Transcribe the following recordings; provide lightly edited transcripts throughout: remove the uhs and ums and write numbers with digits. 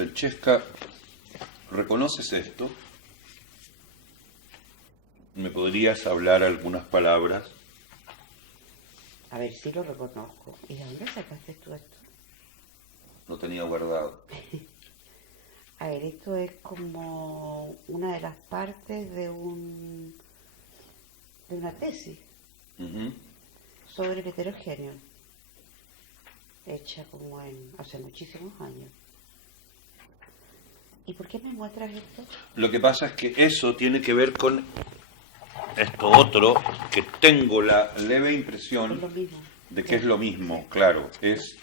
Francesca, ¿reconoces esto? ¿Me podrías hablar algunas palabras? A ver si lo reconozco. ¿Y de dónde sacaste tú esto? Lo tenía guardado. A ver, esto es como una de las partes de una tesis Ujú. sobre el heterogéneo, hecha como hace muchísimos años. ¿Y por qué me muestras esto? Lo que pasa es que eso tiene que ver con esto otro, que tengo la leve Es impresión lo mismo. de que es lo mismo, claro. Es,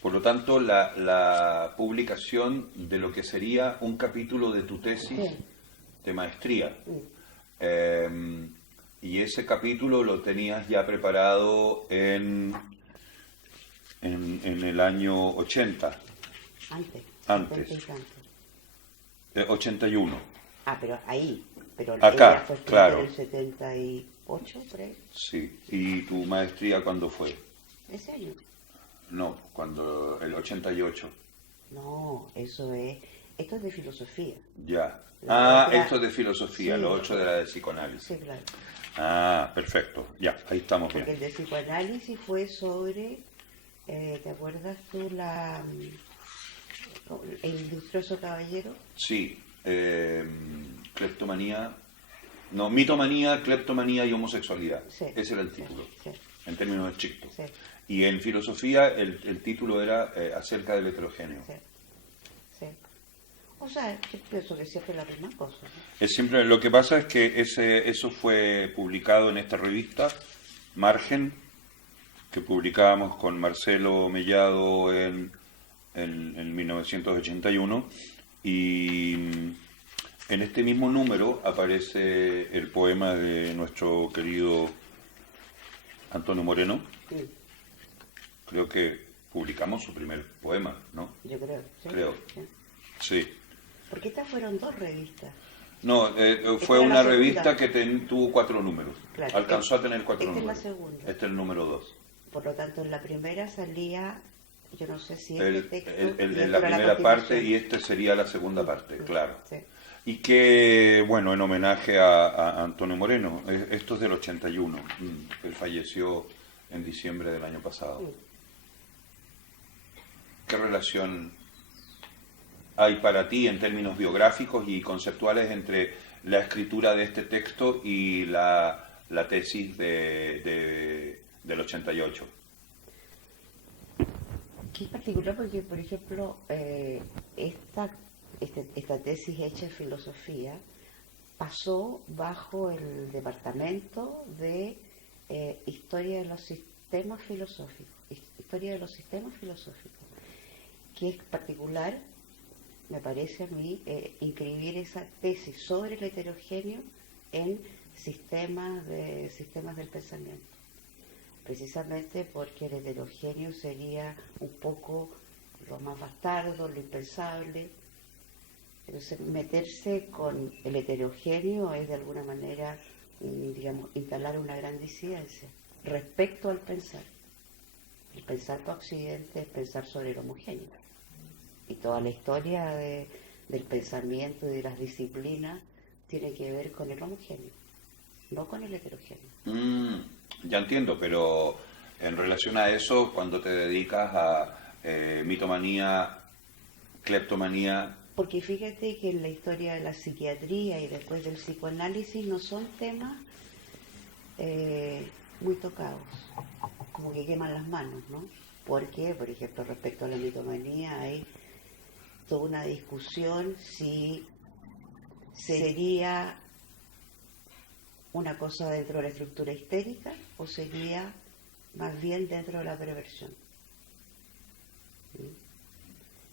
por lo tanto, la publicación de lo que sería un capítulo de tu tesis Sí. de maestría. Mm. Y ese capítulo lo tenías ya preparado en el año 80, Antes. antes, 70 y tanto. 81. Ah, pero ahí. Pero Acá, ella fue escrita claro. en el 78, por ahí. Sí. ¿Y tu maestría cuándo fue? Ese año. No, cuando el 88. No, eso es. Esto es de filosofía. Ya. La otra- esto es de filosofía, Sí. lo 8 de la de psicoanálisis. Sí, claro. Ah, perfecto. Ya, ahí estamos Porque bien. el de psicoanálisis fue sobre, ¿te acuerdas tú el ilustroso caballero? Sí. Cleptomanía. No, mitomanía, cleptomanía y homosexualidad. Sí. Ese era el Sí, título, sí, en términos estrictos. sí, Y en filosofía el título era acerca del heterogéneo. sí, sí. O sea, yo pienso que siempre es la misma cosa, ¿no? Es siempre, lo que pasa es que eso fue publicado en esta revista, Margen, que publicábamos con Marcelo Mellado en 1981, y en este mismo número aparece el poema de nuestro querido Antonio Moreno. Sí, Creo que publicamos su primer poema, ¿no? yo creo, sí. Creo. Sí. Sí. Porque estas fueron dos revistas. No, fue era la una segunda. revista que tuvo 4 números. Claro, Alcanzó a tener 4 esta es la números. segunda. Este es el número 2. Por lo tanto, en la primera salía, yo no sé si El, este texto... el y de esto la era primera parte continuación. y este sería la segunda parte, claro. Sí. Y que, bueno, en homenaje a Antonio Moreno, esto es del 81, él falleció en diciembre del año pasado. Sí. ¿Qué relación hay para ti en términos biográficos y conceptuales entre la escritura de este texto y la tesis del 88? Que es particular porque, por ejemplo, esta tesis hecha en filosofía pasó bajo el departamento de historia de los sistemas filosóficos, que es particular, me parece a mí, inscribir esa tesis sobre el heterogéneo en sistemas del pensamiento, precisamente porque el heterogéneo sería un poco lo más bastardo, lo impensable. Entonces, meterse con el heterogéneo es de alguna manera, digamos, instalar una gran disidencia respecto al pensar. El pensar para Occidente es pensar sobre el homogéneo. Y toda la historia del pensamiento y de las disciplinas tiene que ver con el homogéneo, no con el heterogéneo. Ya entiendo, pero en relación a eso, cuando te dedicas a mitomanía, cleptomanía... Porque fíjate que en la historia de la psiquiatría y después del psicoanálisis no son temas muy tocados, como que queman las manos, ¿no? Porque, por ejemplo, respecto a la mitomanía hay toda una discusión si sería una cosa dentro de la estructura histérica o sería más bien dentro de la perversión. ¿Sí?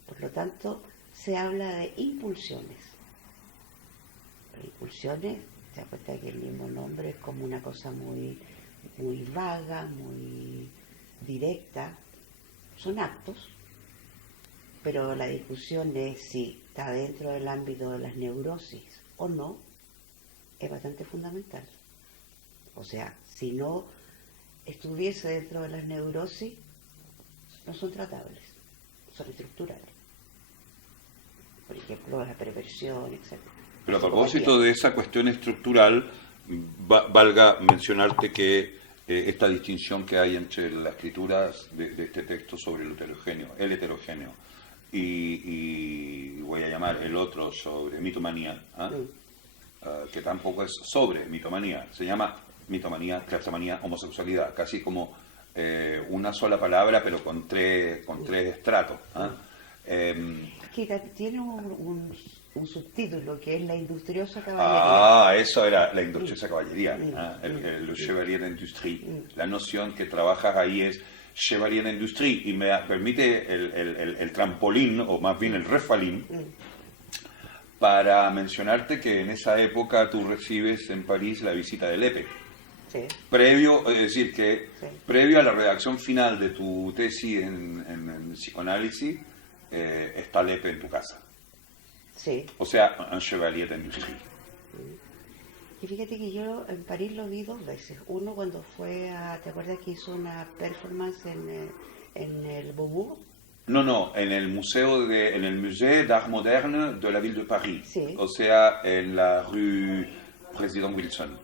Por lo tanto, se habla de impulsiones. Pero impulsiones, te das cuenta que el mismo nombre es como una cosa muy, muy vaga, muy directa. Son actos, pero la discusión es si está dentro del ámbito de las neurosis o no, es bastante fundamental. O sea, si no estuviese dentro de las neurosis, no son tratables, son estructurales. ejemplo, la perversión, etc. Pero a propósito de esa cuestión estructural, valga mencionarte que esta distinción que hay entre las escrituras de este texto sobre el heterogéneo, y voy a llamar el otro sobre mitomanía, que tampoco es sobre mitomanía, se llama mitomanía, cleptomanía, homosexualidad, casi como una sola palabra pero con tres estratos. Que tiene un subtítulo que es la industriosa caballería. Eso era la industriosa caballería, el chevalier d'industrie. La noción que trabajas ahí es chevalier d'industrie y me permite el trampolín, o más bien el refalín, para mencionarte que en esa época tú recibes en París la visita de Lepe. Sí. Previo, es decir, que previo a la redacción final de tu tesis en psicoanálisis, está Lepe en tu casa. Sí. O sea, un chevalier d'industrie. Y fíjate que yo en París lo vi 2 veces. Uno cuando fue a... ¿Te acuerdas que hizo una performance en el Beaubourg? No, en el Musée d'Art Moderne de la Ville de Paris. Sí. O sea, en la rue Président Wilson.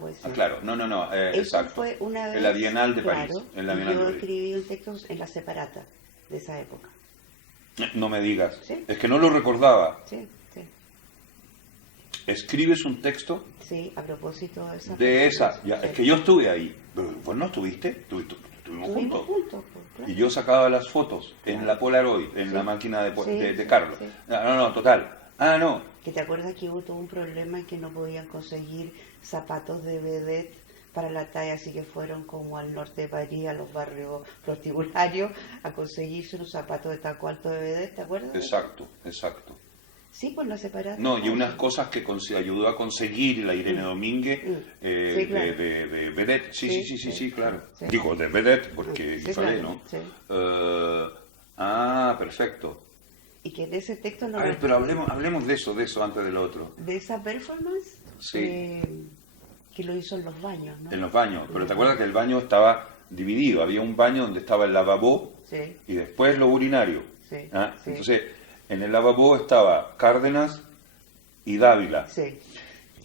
Pues sí. Claro, no, Eso exacto. fue una vez, en la Bienal de claro, París. En la y Bienal yo de París. escribí un texto en la separata de esa época. No me digas. Sí. Es que no lo recordaba. Sí. Escribes un texto Sí, a propósito de esa. de esa. Ya, Sí. es que yo estuve ahí. Pero vos no estuviste. Estuvimos Estuvimos juntos. juntos, pues, claro. Y yo sacaba las fotos en la Polaroid, en Sí. la máquina de Sí, Carlos. sí. No, total. No. Que te acuerdas que hubo todo un problema en que no podían conseguir zapatos de vedette para la talla, así que fueron como al norte de París, a los barrios prostibularios, a conseguirse unos zapatos de taco alto de vedette, ¿te acuerdas? Exacto. Sí, pues la separata. No, y unas cosas que ayudó a conseguir la Irene Domínguez Sí, claro. de Vedette. Sí, claro. Sí. Digo, de Vedette, porque Sí, falé, claro, ¿no? sí. Perfecto. Y que de ese texto no... A ver, pero hablemos de eso antes del otro. De esa performance, Sí. que lo hizo en los baños, ¿no? En los baños. Pero te acuerdas que el baño estaba dividido. Había un baño donde estaba el lavabo Sí, y después lo urinario. Sí, sí. Entonces, en el lavabo estaba Cárdenas y Dávila. sí.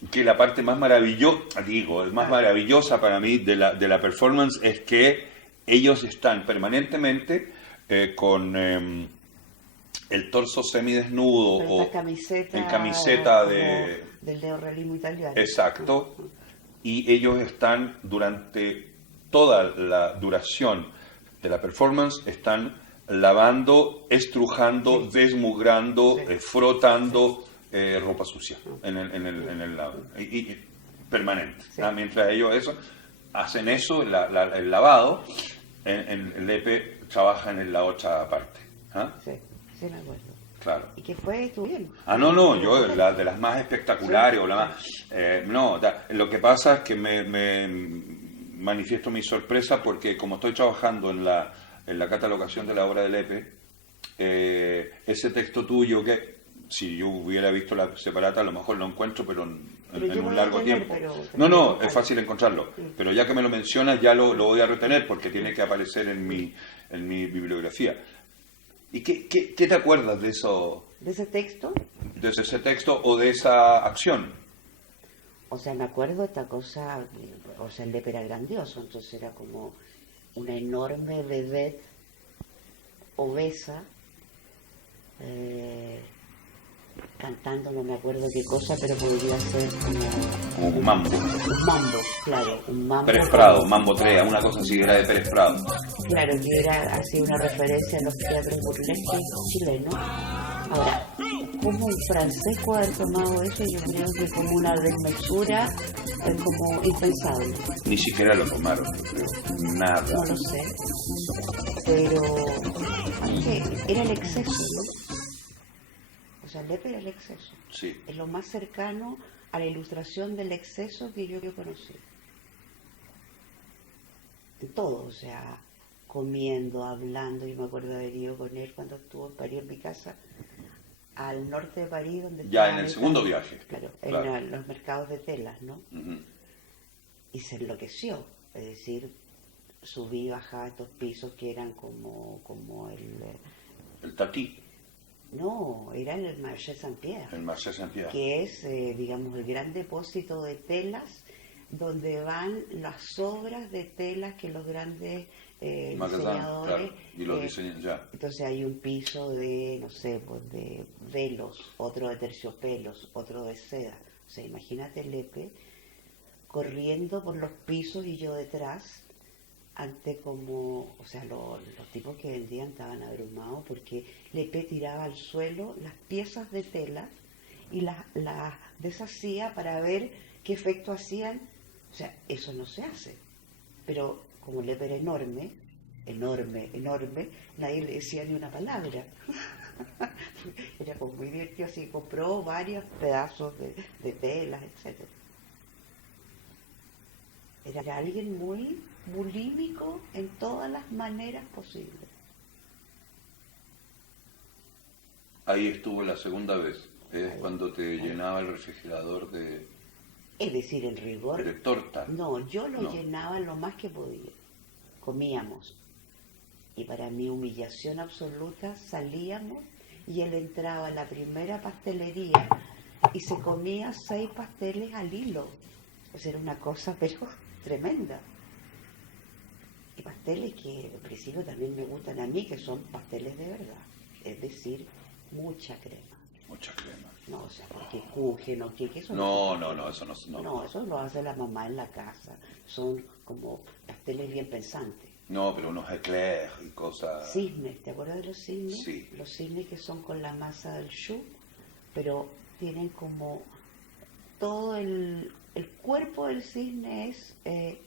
Que la parte más maravillosa para mí de la performance es que ellos están permanentemente con el torso semidesnudo Con esta camiseta, en camiseta como de... del neorrealismo italiano. Exacto. Y ellos están durante toda la duración de la performance, están lavando, estrujando, desmugrando, frotando ropa sucia en el lado. Y permanente. Sí. Mientras ellos hacen eso, el lavado, el Lepe trabaja en la otra parte. Sí, me acuerdo. Claro. Y que estuvo bien. No, yo de las más espectaculares o la más... lo que pasa es que me manifiesto mi sorpresa porque como estoy trabajando en la catalogación de la obra de Lepe, ese texto tuyo que si yo hubiera visto la separata a lo mejor lo encuentro, pero en un largo tiempo. No, es fácil encontrarlo. Pero ya que me lo mencionas ya lo voy a retener porque tiene que aparecer en mi bibliografía. ¿Y qué te acuerdas de eso? ¿De ese texto? ¿De ese texto o de esa acción? O sea, me acuerdo de esta cosa, o sea, el Lepe era grandioso, entonces era como una enorme vedette obesa, cantando, no me acuerdo qué cosa, pero podría ser como un mambo. Un mambo, claro, un mambo. Pérez Prado, Mambo 3, una cosa así, era de Pérez Prado. Claro, que era así una referencia a los teatros burlesques chilenos. Ahora, ¿cómo un francés puede haber tomado eso? Yo creo que como una desmesura es como impensable. Ni siquiera lo tomaron, yo creo. Nada. No lo sé. Pero era el exceso, ¿no? O sea, Lepe era el exceso. Sí. Es lo más cercano a la ilustración del exceso que yo conocí. De todo, o sea, comiendo, hablando. Yo me acuerdo de haber ido con él cuando estuvo en París, en mi casa, al norte de París, donde ya en el segundo viaje. Claro, claro. En los mercados de telas, ¿no? Uh-huh. Y se enloqueció, es decir, subí y bajaba estos pisos que eran como el tatí. No, era en el Marché Saint-Pierre, El Marché Saint-Pierre. que es, digamos, el gran depósito de telas donde van las obras de telas que los grandes Magasin, diseñadores... claro, y los diseñan ya. Entonces hay un piso de, no sé, pues de velos, otro de terciopelos, otro de seda. O sea, imagínate Lepe corriendo por los pisos y yo detrás, ante como, o sea, los tipos que vendían estaban abrumados porque Lepe tiraba al suelo las piezas de tela y las deshacía para ver qué efecto hacían. O sea, eso no se hace. Pero como Lepe era enorme, enorme, nadie le decía ni una palabra. Era como muy divertido, así compró varios pedazos de telas, etcétera. Era alguien muy bulímico en todas las maneras posibles. Ahí estuvo la segunda vez. Es cuando te llenaba el refrigerador Es decir, en rigor, de torta. no, yo lo No. llenaba lo más que podía. Comíamos. Y para mi humillación absoluta salíamos y él entraba a la primera pastelería y se comía 6 pasteles al hilo. O sea, era una cosa pero tremenda. Y pasteles que en principio también me gustan a mí, que son pasteles de verdad. Es decir, mucha crema. Mucha crema. No, o sea, porque kuchen o que eso No, son no, pasteles. no, eso no. No, eso lo hace la mamá en la casa. Son como pasteles bien pensantes. No, pero unos eclairs y cosas. Cisnes, ¿te acuerdas de los cisnes? Sí. Los cisnes que son con la masa del choux, pero tienen como todo el cuerpo del cisne es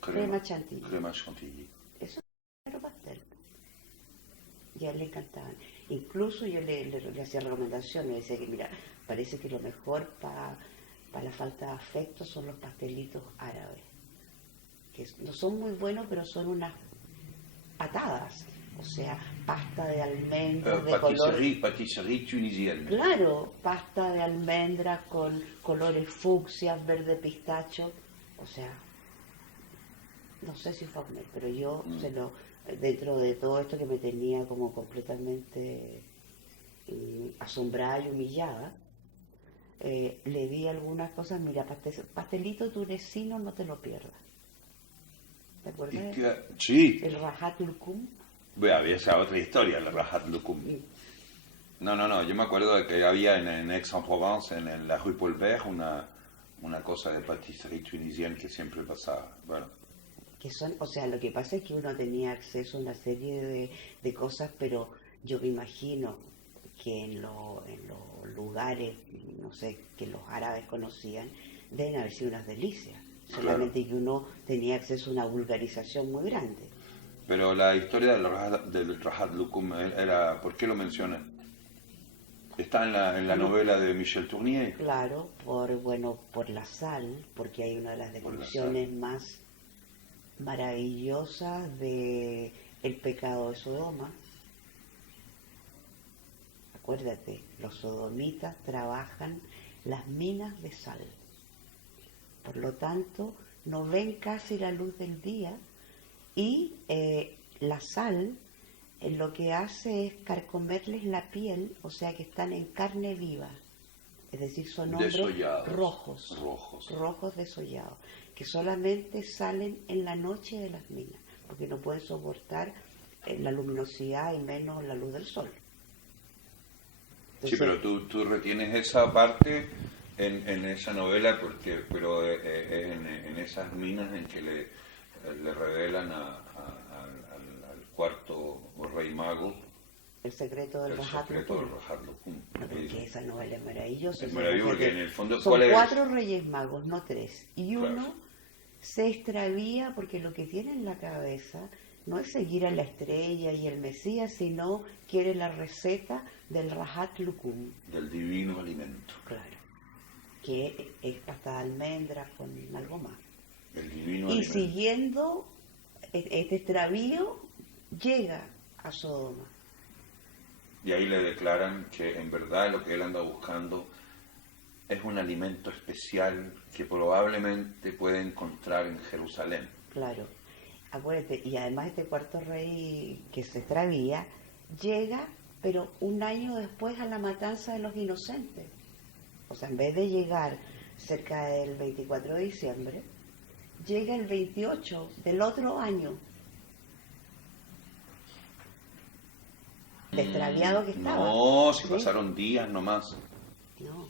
crema chantilly. Crema chantilly. Eso es un pastel. Y a él le encantaban. Incluso yo le hacía recomendaciones, le decía que mira, parece que lo mejor para la falta de afecto son los pastelitos árabes. Que no son muy buenos, pero son unas patadas. O sea, pasta de almendras de color... Patisserie tunisienne. Claro, pasta de almendras con colores fucsias, verde pistacho. O sea, no sé si fue a comer, pero yo dentro de todo esto que me tenía como completamente asombrada y humillada, le di algunas cosas. Mira, pastelito tunecino, no te lo pierdas. ¿Te acuerdas? Sí. El Rahat Lukum. Bueno, había esa otra historia, la Rahat Lukum. No, yo me acuerdo de que había en Aix-en-Provence, en la Rue Paul Bert, una cosa de patisserie tunisienne que siempre pasaba. Bueno. Que son, o sea, lo que pasa es que uno tenía acceso a una serie de cosas, pero yo me imagino que en los lugares, no sé, que los árabes conocían, deben haber sido unas delicias. Solamente Claro. que uno tenía acceso a una vulgarización muy grande. Pero la historia del Rahat Lukum era, ¿por qué lo mencionan? Está en la novela de Michel Tournier. Claro, por la sal, porque hay una de las descripciones más maravillosas de el pecado de Sodoma. Acuérdate, los sodomitas trabajan las minas de sal. Por lo tanto, no ven casi la luz del día y la sal lo que hace es carcomerles la piel, o sea que están en carne viva. Es decir, son hombres rojos desollados, que solamente salen en la noche de las minas, porque no pueden soportar la luminosidad y menos la luz del sol. Entonces, sí, pero tú retienes esa parte en esa novela, pero en esas minas en que le revelan al cuarto rey mago el secreto del Rahat Lukum. Porque esa novela es maravillosa. Es maravilloso porque en el fondo... Son 4 reyes magos, no 3. Y uno se extravía porque lo que tiene en la cabeza no es seguir a la estrella y el Mesías, sino quiere la receta del Rahat Lukum. Del divino alimento. Claro. Que es pasta de almendras con algo más. El divino y alimento. Siguiendo este extravío, llega a Sodoma. Y ahí le declaran que en verdad lo que él anda buscando es un alimento especial que probablemente puede encontrar en Jerusalén. Claro, acuérdate, y además este cuarto rey que se extravía llega pero un año después a la matanza de los inocentes. O sea, en vez de llegar cerca del 24 de diciembre, llega el 28 del otro año. De extraviado que estaba. No, si ¿sí? pasaron días nomás. No.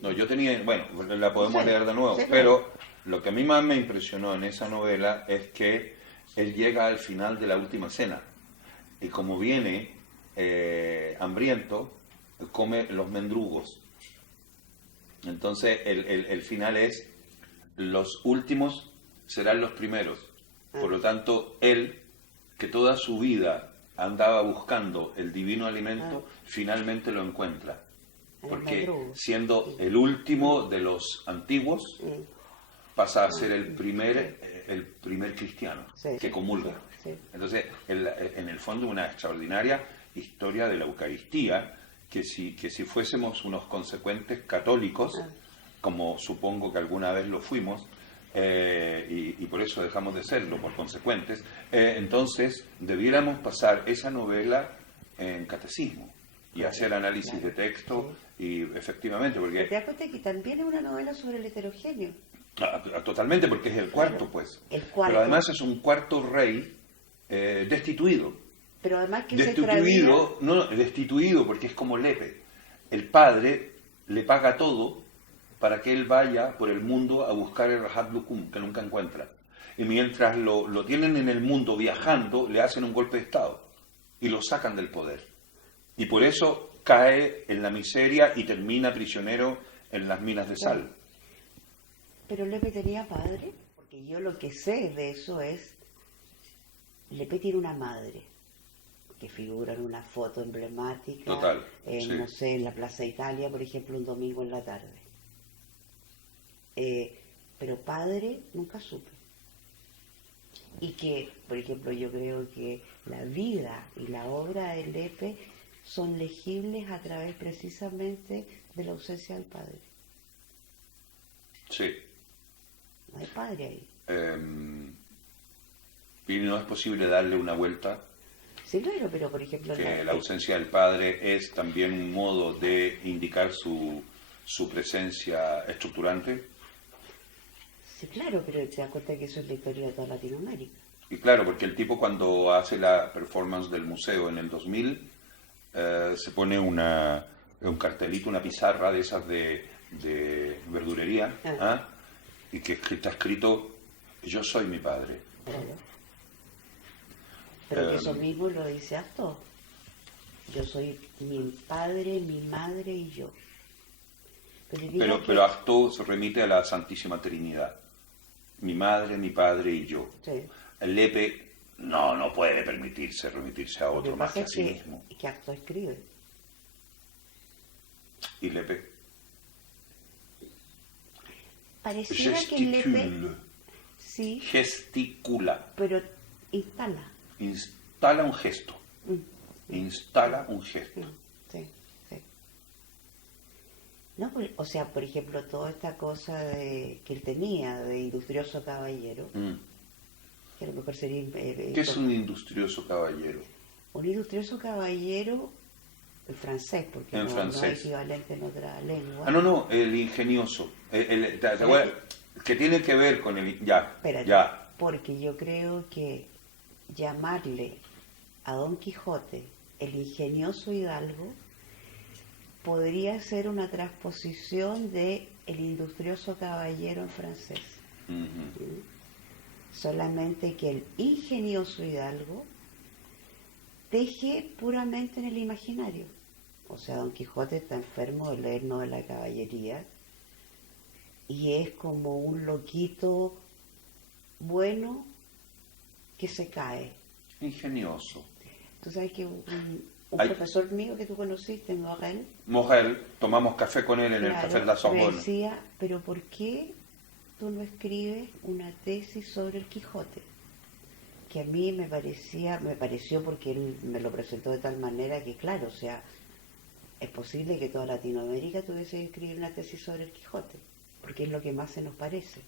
No, yo tenía, bueno, la podemos Sí, leer de nuevo, sí, pero lo que a mí más me impresionó en esa novela es que él llega al final de la última cena y como viene hambriento, come los mendrugos. Entonces el final es, los últimos serán los primeros. Por lo tanto, él, que toda su vida andaba buscando el divino alimento, finalmente lo encuentra. Porque siendo el último de los antiguos, pasa a ser el primer cristiano que comulga. Entonces, en el fondo, una extraordinaria historia de la Eucaristía, que si fuésemos unos consecuentes católicos, como supongo que alguna vez lo fuimos, y por eso dejamos de serlo, por consecuentes, entonces debiéramos pasar esa novela en catecismo y hacer análisis de texto, y efectivamente, porque... ¿Te das cuenta que también es una novela sobre el heterogeneo? Totalmente, porque es el cuarto, pues. El cuarto. Pero además es un cuarto rey destituido. Pero además que destituido, destituido porque es como Lepe. El padre le paga todo para que él vaya por el mundo a buscar el Rahat Lukum, que nunca encuentra. Y mientras lo tienen en el mundo viajando, le hacen un golpe de estado y lo sacan del poder. Y por eso cae en la miseria y termina prisionero en las minas de sal. ¿Pero Lepe tenía padre? Porque yo lo que sé de eso es, Lepe tiene una madre que figura en una foto emblemática. Total, no sé, en la Plaza Italia, por ejemplo, un domingo en la tarde. Pero padre nunca supe. Y que, por ejemplo, yo creo que la vida y la obra de Lepe son legibles a través precisamente de la ausencia del padre. Sí. No hay padre ahí. Y no es posible darle una vuelta. Sí, claro, pero por ejemplo... Que la ausencia del padre es también un modo de indicar su presencia estructurante. Sí, claro, pero te das cuenta que eso es la historia de toda Latinoamérica. Y claro, porque el tipo cuando hace la performance del museo en el 2000, se pone un cartelito, una pizarra de esas de verdurería, y que está escrito, yo soy mi padre. Claro. Pero que eso mismo lo dice Acto. Yo soy mi padre, mi madre y yo. Pero Acto se remite a la Santísima Trinidad. Mi madre, mi padre y yo. Sí. El Lepe no puede remitirse a otro más que a sí mismo. Que Acto escribe. Y Lepe pareciera que Lepe sí gesticula, pero instala un gesto. Instala un gesto. Sí. No, o sea, por ejemplo, toda esta cosa que él tenía de industrioso caballero, que a lo mejor sería... ¿Qué es un industrioso caballero? Un industrioso caballero, el francés, porque en no francés. hay equivalente en otra lengua. No, el ingenioso. Que tiene que ver con el... Espérate, ya. Porque yo creo que llamarle a Don Quijote el ingenioso hidalgo podría ser una transposición de el industrioso caballero en francés. Solamente que el ingenioso hidalgo teje puramente en el imaginario. O sea, Don Quijote está enfermo de leer novela de caballería y es como un loquito bueno que se cae. Ingenioso. Tú sabes que un profesor mío que tú conociste, Morel, tomamos café con él en el Café de la Sorbona. Me decía, pero ¿por qué tú no escribes una tesis sobre el Quijote? Que a mí me pareció porque él me lo presentó de tal manera que, claro, o sea, es posible que toda Latinoamérica tuviese que escribir una tesis sobre el Quijote, porque es lo que más se nos parece.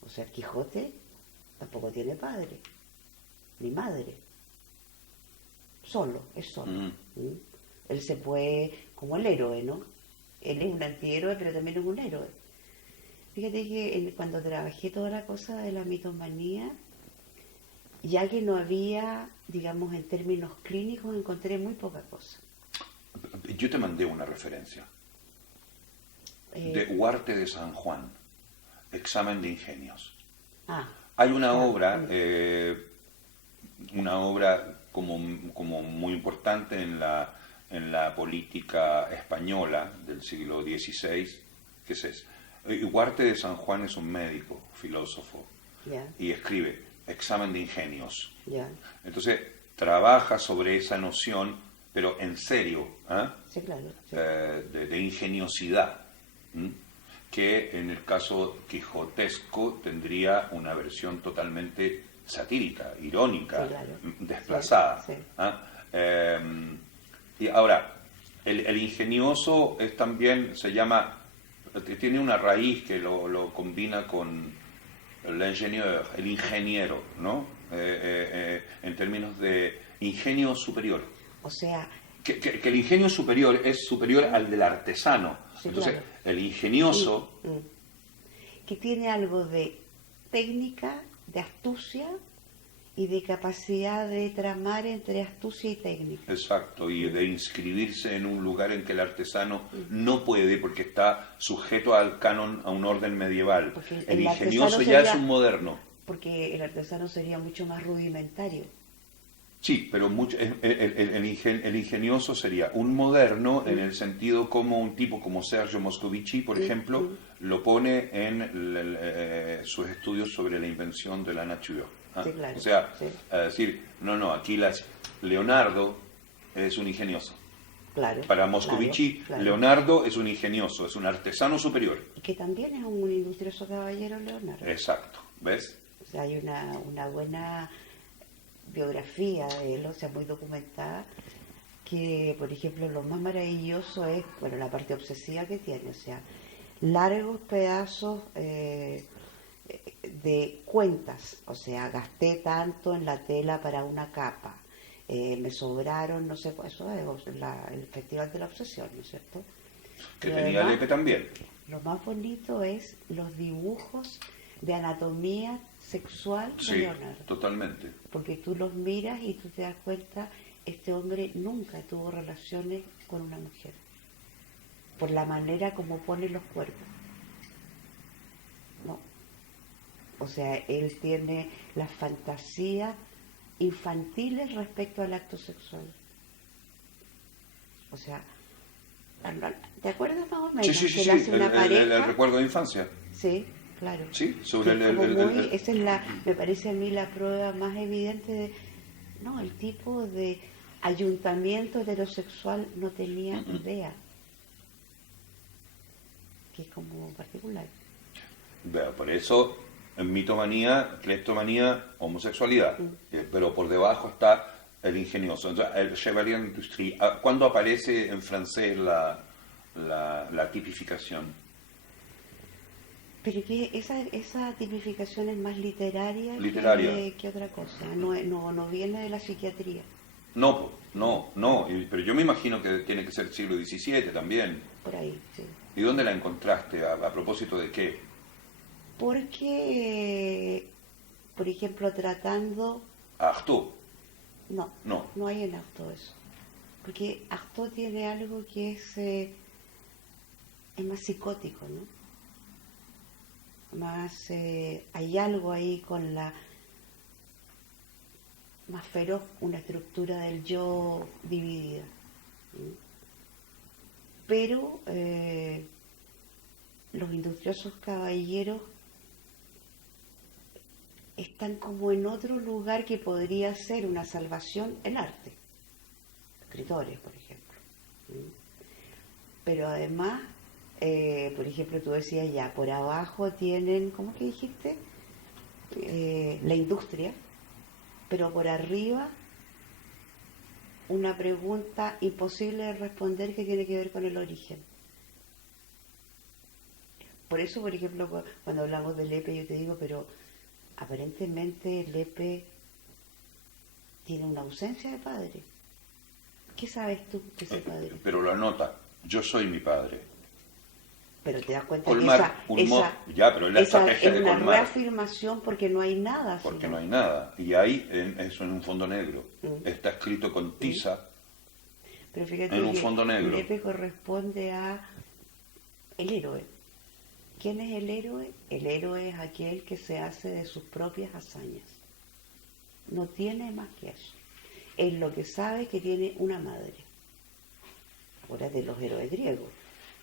O sea, el Quijote tampoco tiene padre, ni madre. solo, es solo. Mm. ¿Mm? Él se puede, como el héroe, ¿no? Él es un antihéroe, pero también es un héroe. Fíjate que cuando trabajé toda la cosa de la mitomanía, ya que no había, digamos, en términos clínicos, encontré muy poca cosa. Yo te mandé una referencia de Eh, Huarte de San Juan, Examen de Ingenios. ah, Hay una claro. obra, como muy importante en la política española del siglo XVI, que es ese. Huarte de San Juan es un médico, filósofo, Ya, y escribe Examen de Ingenios. ya. Entonces, trabaja sobre esa noción, pero en serio, ¿ah? Sí, claro. Sí. De ingeniosidad, ¿m? Que en el caso quijotesco tendría una versión totalmente satírica, irónica, Sí, claro. desplazada. Sí, sí. ¿Ah? Y ahora, el ingenioso es también, tiene una raíz que lo combina con l'ingénieur, el ingeniero, ¿no? En términos de ingenio superior. O sea, Que el ingenio superior es superior al del artesano. sí, Entonces, claro. el ingenioso, Que tiene algo de técnica, de astucia y de capacidad de tramar entre astucia y técnica. exacto, y de inscribirse en un lugar en que el artesano no puede porque está sujeto al canon, a un orden medieval. Porque El el ingenioso artesano ya sería- es un moderno. Porque el artesano sería mucho más rudimentario. Sí, pero el ingenioso sería un moderno en el sentido como un tipo como Sergio Moscovici, por ejemplo, lo pone en sus estudios sobre la invención de la nature. ¿Ah? Sí, claro, O sea, sí. decir, no, aquí Leonardo es un ingenioso. Claro. Para Moscovici, claro, claro. Leonardo es un ingenioso, es un artesano superior. Y que también es un industrioso caballero Leonardo. Exacto, ¿ves? O sea, hay una buena biografía de él, o sea, muy documentada, que, por ejemplo, lo más maravilloso es, bueno, la parte obsesiva que tiene, o sea, largos pedazos de cuentas, o sea, gasté tanto en la tela para una capa, me sobraron, no sé, eso es el Festival de la Obsesión, ¿no es cierto? Que Pero tenía además, Lepe también. lo más bonito es los dibujos de anatomía sexual de Sí, Leonardo. totalmente. Porque tú los miras y tú te das cuenta, este hombre nunca tuvo relaciones con una mujer, por la manera como pone los cuerpos. No. O sea, él tiene las fantasías infantiles respecto al acto sexual. O sea, ¿te acuerdas más o menos Sí, que él hace una el pareja? recuerdo de infancia. Sí, claro. Sí, sobre Que como muy, esa es me parece a mí la prueba más evidente de, no, el tipo de ayuntamiento heterosexual no tenía idea, que es como particular. Vea, por eso, en mitomanía, cleptomanía, homosexualidad. Pero por debajo está el ingenioso. Entonces, el chevalier d'industrie. ¿Cuándo aparece en francés la tipificación? Pero que esa tipificación es más literaria, Literaria. que otra cosa, no viene de la psiquiatría, No, no. Pero yo me imagino que tiene que ser siglo XVII también. por ahí, sí. ¿Y dónde la encontraste? ¿A propósito de qué? Porque, por ejemplo, tratando, Artaud. no, No. no hay en Artaud eso. Porque Artaud tiene algo que es más psicótico, ¿no? Más, hay algo ahí con la más feroz, una estructura del yo dividida. ¿Sí? Pero los industriosos caballeros están como en otro lugar que podría ser una salvación, el arte. Escritores, por ejemplo. ¿Sí? Pero además, por ejemplo, tú decías ya, por abajo tienen, ¿cómo que dijiste? La industria, pero por arriba una pregunta imposible de responder que tiene que ver con el origen. Por eso, por ejemplo, cuando hablamos de Lepe, yo te digo, pero aparentemente Lepe tiene una ausencia de padre. ¿Qué sabes tú de ese padre? Pero lo anota, yo soy mi padre. Pero te das cuenta Colmar, ya, pero es la estrategia es de una colmar. reafirmación porque no hay nada. Porque sino. no hay nada. Y ahí, eso en un fondo negro. Mm. Está escrito con tiza Pero fíjate en un que fondo negro. Lepe corresponde a el héroe. ¿Quién es el héroe? El héroe es aquel que se hace de sus propias hazañas. No tiene más que eso. Es lo que sabe que tiene una madre. Ahora de los héroes griegos.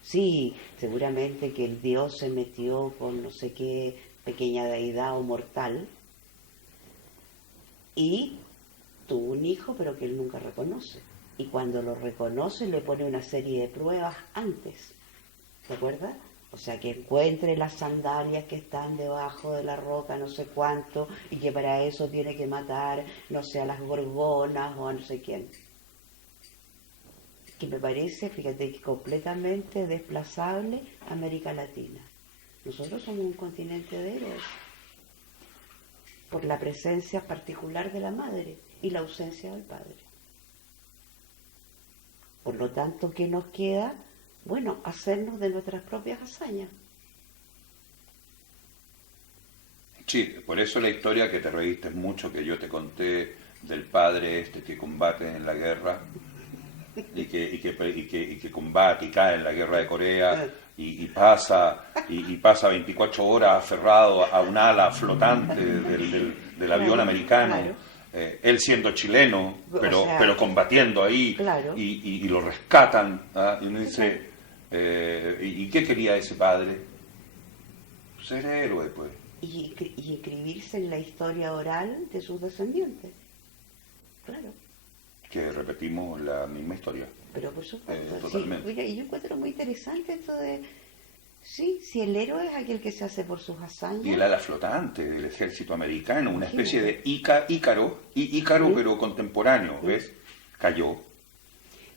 Sí, seguramente que el dios se metió con no sé qué pequeña deidad o mortal y tuvo un hijo, pero que él nunca reconoce. Y cuando lo reconoce le pone una serie de pruebas antes. ¿Te acuerdas? O sea, que encuentre las sandalias que están debajo de la roca, no sé cuánto, y que para eso tiene que matar, no sé, a las gorgonas o a no sé quién. Que me parece, fíjate, que completamente desplazable a América Latina. Nosotros somos un continente de héroes, por la presencia particular de la madre y la ausencia del padre. Por lo tanto, ¿qué nos queda? Bueno, hacernos de nuestras propias hazañas. Sí, por eso la historia que te reíste mucho, que yo te conté del padre que combate en la guerra y que combate y cae en la guerra de Corea y pasa 24 horas aferrado a un ala flotante del avión americano. Claro. Él siendo chileno, pero combatiendo ahí, claro. y lo rescatan, ¿ah? Y uno dice, ¿y qué quería ese padre? Ser héroe, pues. Y escribirse en la historia oral de sus descendientes. Claro. Que repetimos la misma historia. Pero por supuesto, totalmente. Sí, mira, y yo encuentro muy interesante esto de, sí, si el héroe es aquel que se hace por sus hazañas. Y el ala flotante del ejército americano, una especie de Ícaro, pero contemporáneo, ¿ves? Cayó.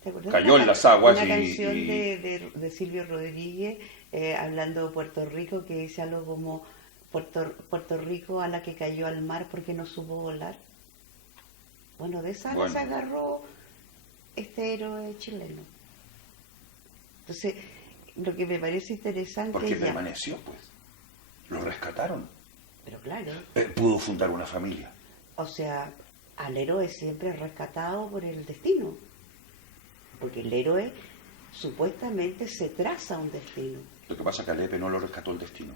¿Te acuerdas? Cayó en las aguas una canción de Silvio Rodríguez hablando de Puerto Rico que dice algo como Puerto Rico a la que cayó al mar porque no supo volar. Bueno, de esa se agarró este héroe chileno. Entonces, lo que me parece interesante porque es permaneció, pues. Lo rescataron. Pero claro. Pudo fundar una familia. O sea, al héroe siempre es rescatado por el destino. Porque el héroe supuestamente se traza un destino. Lo que pasa es que a Lepe no lo rescató el destino.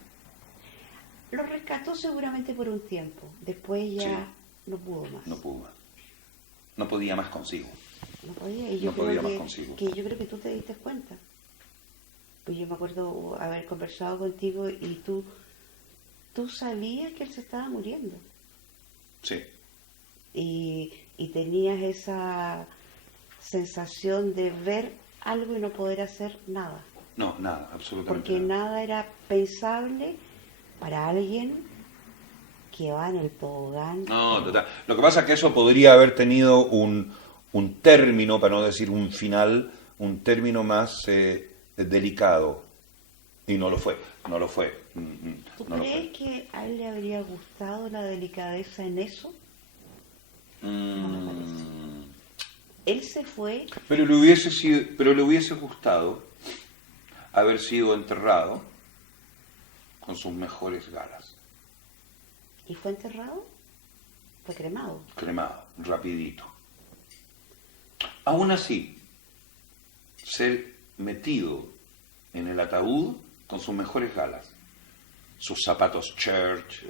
Lo rescató seguramente por un tiempo. Después ya no pudo más. No pudo más. No podía más consigo. No podía. Y yo creo que yo creo que tú te diste cuenta. Pues yo me acuerdo haber conversado contigo y tú sabías que él se estaba muriendo. Sí. Y tenías esa sensación de ver algo y no poder hacer nada. No, nada, absolutamente porque nada era pensable para alguien que va en el tobogán. No, total. Lo que pasa es que eso podría haber tenido un término, para no decir un final, un término más delicado. Y no lo fue, no lo fue. ¿Tú crees que a él le habría gustado la delicadeza en eso? No me parece. Él se fue. Pero le hubiese gustado haber sido enterrado con sus mejores galas. ¿Y fue enterrado? Fue cremado. Cremado, rapidito. Aún así, ser metido en el ataúd con sus mejores galas. Sus zapatos Church,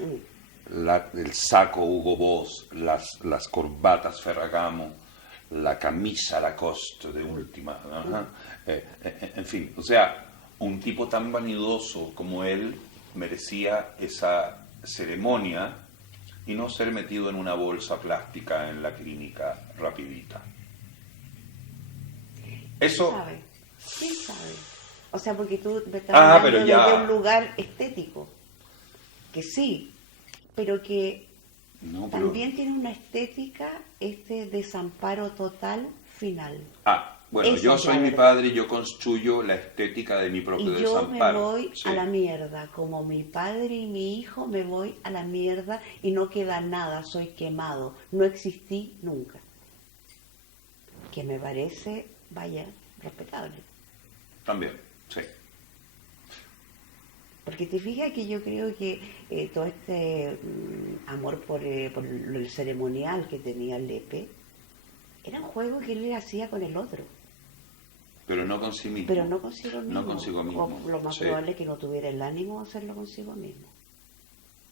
el saco Hugo Boss, las corbatas Ferragamo, la camisa Lacoste de última. En fin, o sea, un tipo tan vanidoso como él merecía esa ceremonia y no ser metido en una bolsa plástica en la clínica rapidita. Eso... ¿Quién sabe? O sea, porque tú me estás hablando de un lugar estético, que sí, pero que también tiene una estética, desamparo total final. Bueno, yo soy mi padre y yo construyo la estética de mi propio desamparo. Y yo me voy a la mierda, como mi padre y mi hijo me voy a la mierda y no queda nada, soy quemado, no existí nunca. que me parece, vaya, respetable. También, sí. Porque te fijas que yo creo que todo este amor por el ceremonial que tenía Lepe, era un juego que él hacía con el otro, Pero no con sí mismo. pero no consigo mismo. No consigo mismo. O lo más Sí. probable es que no tuviera el ánimo de hacerlo consigo mismo.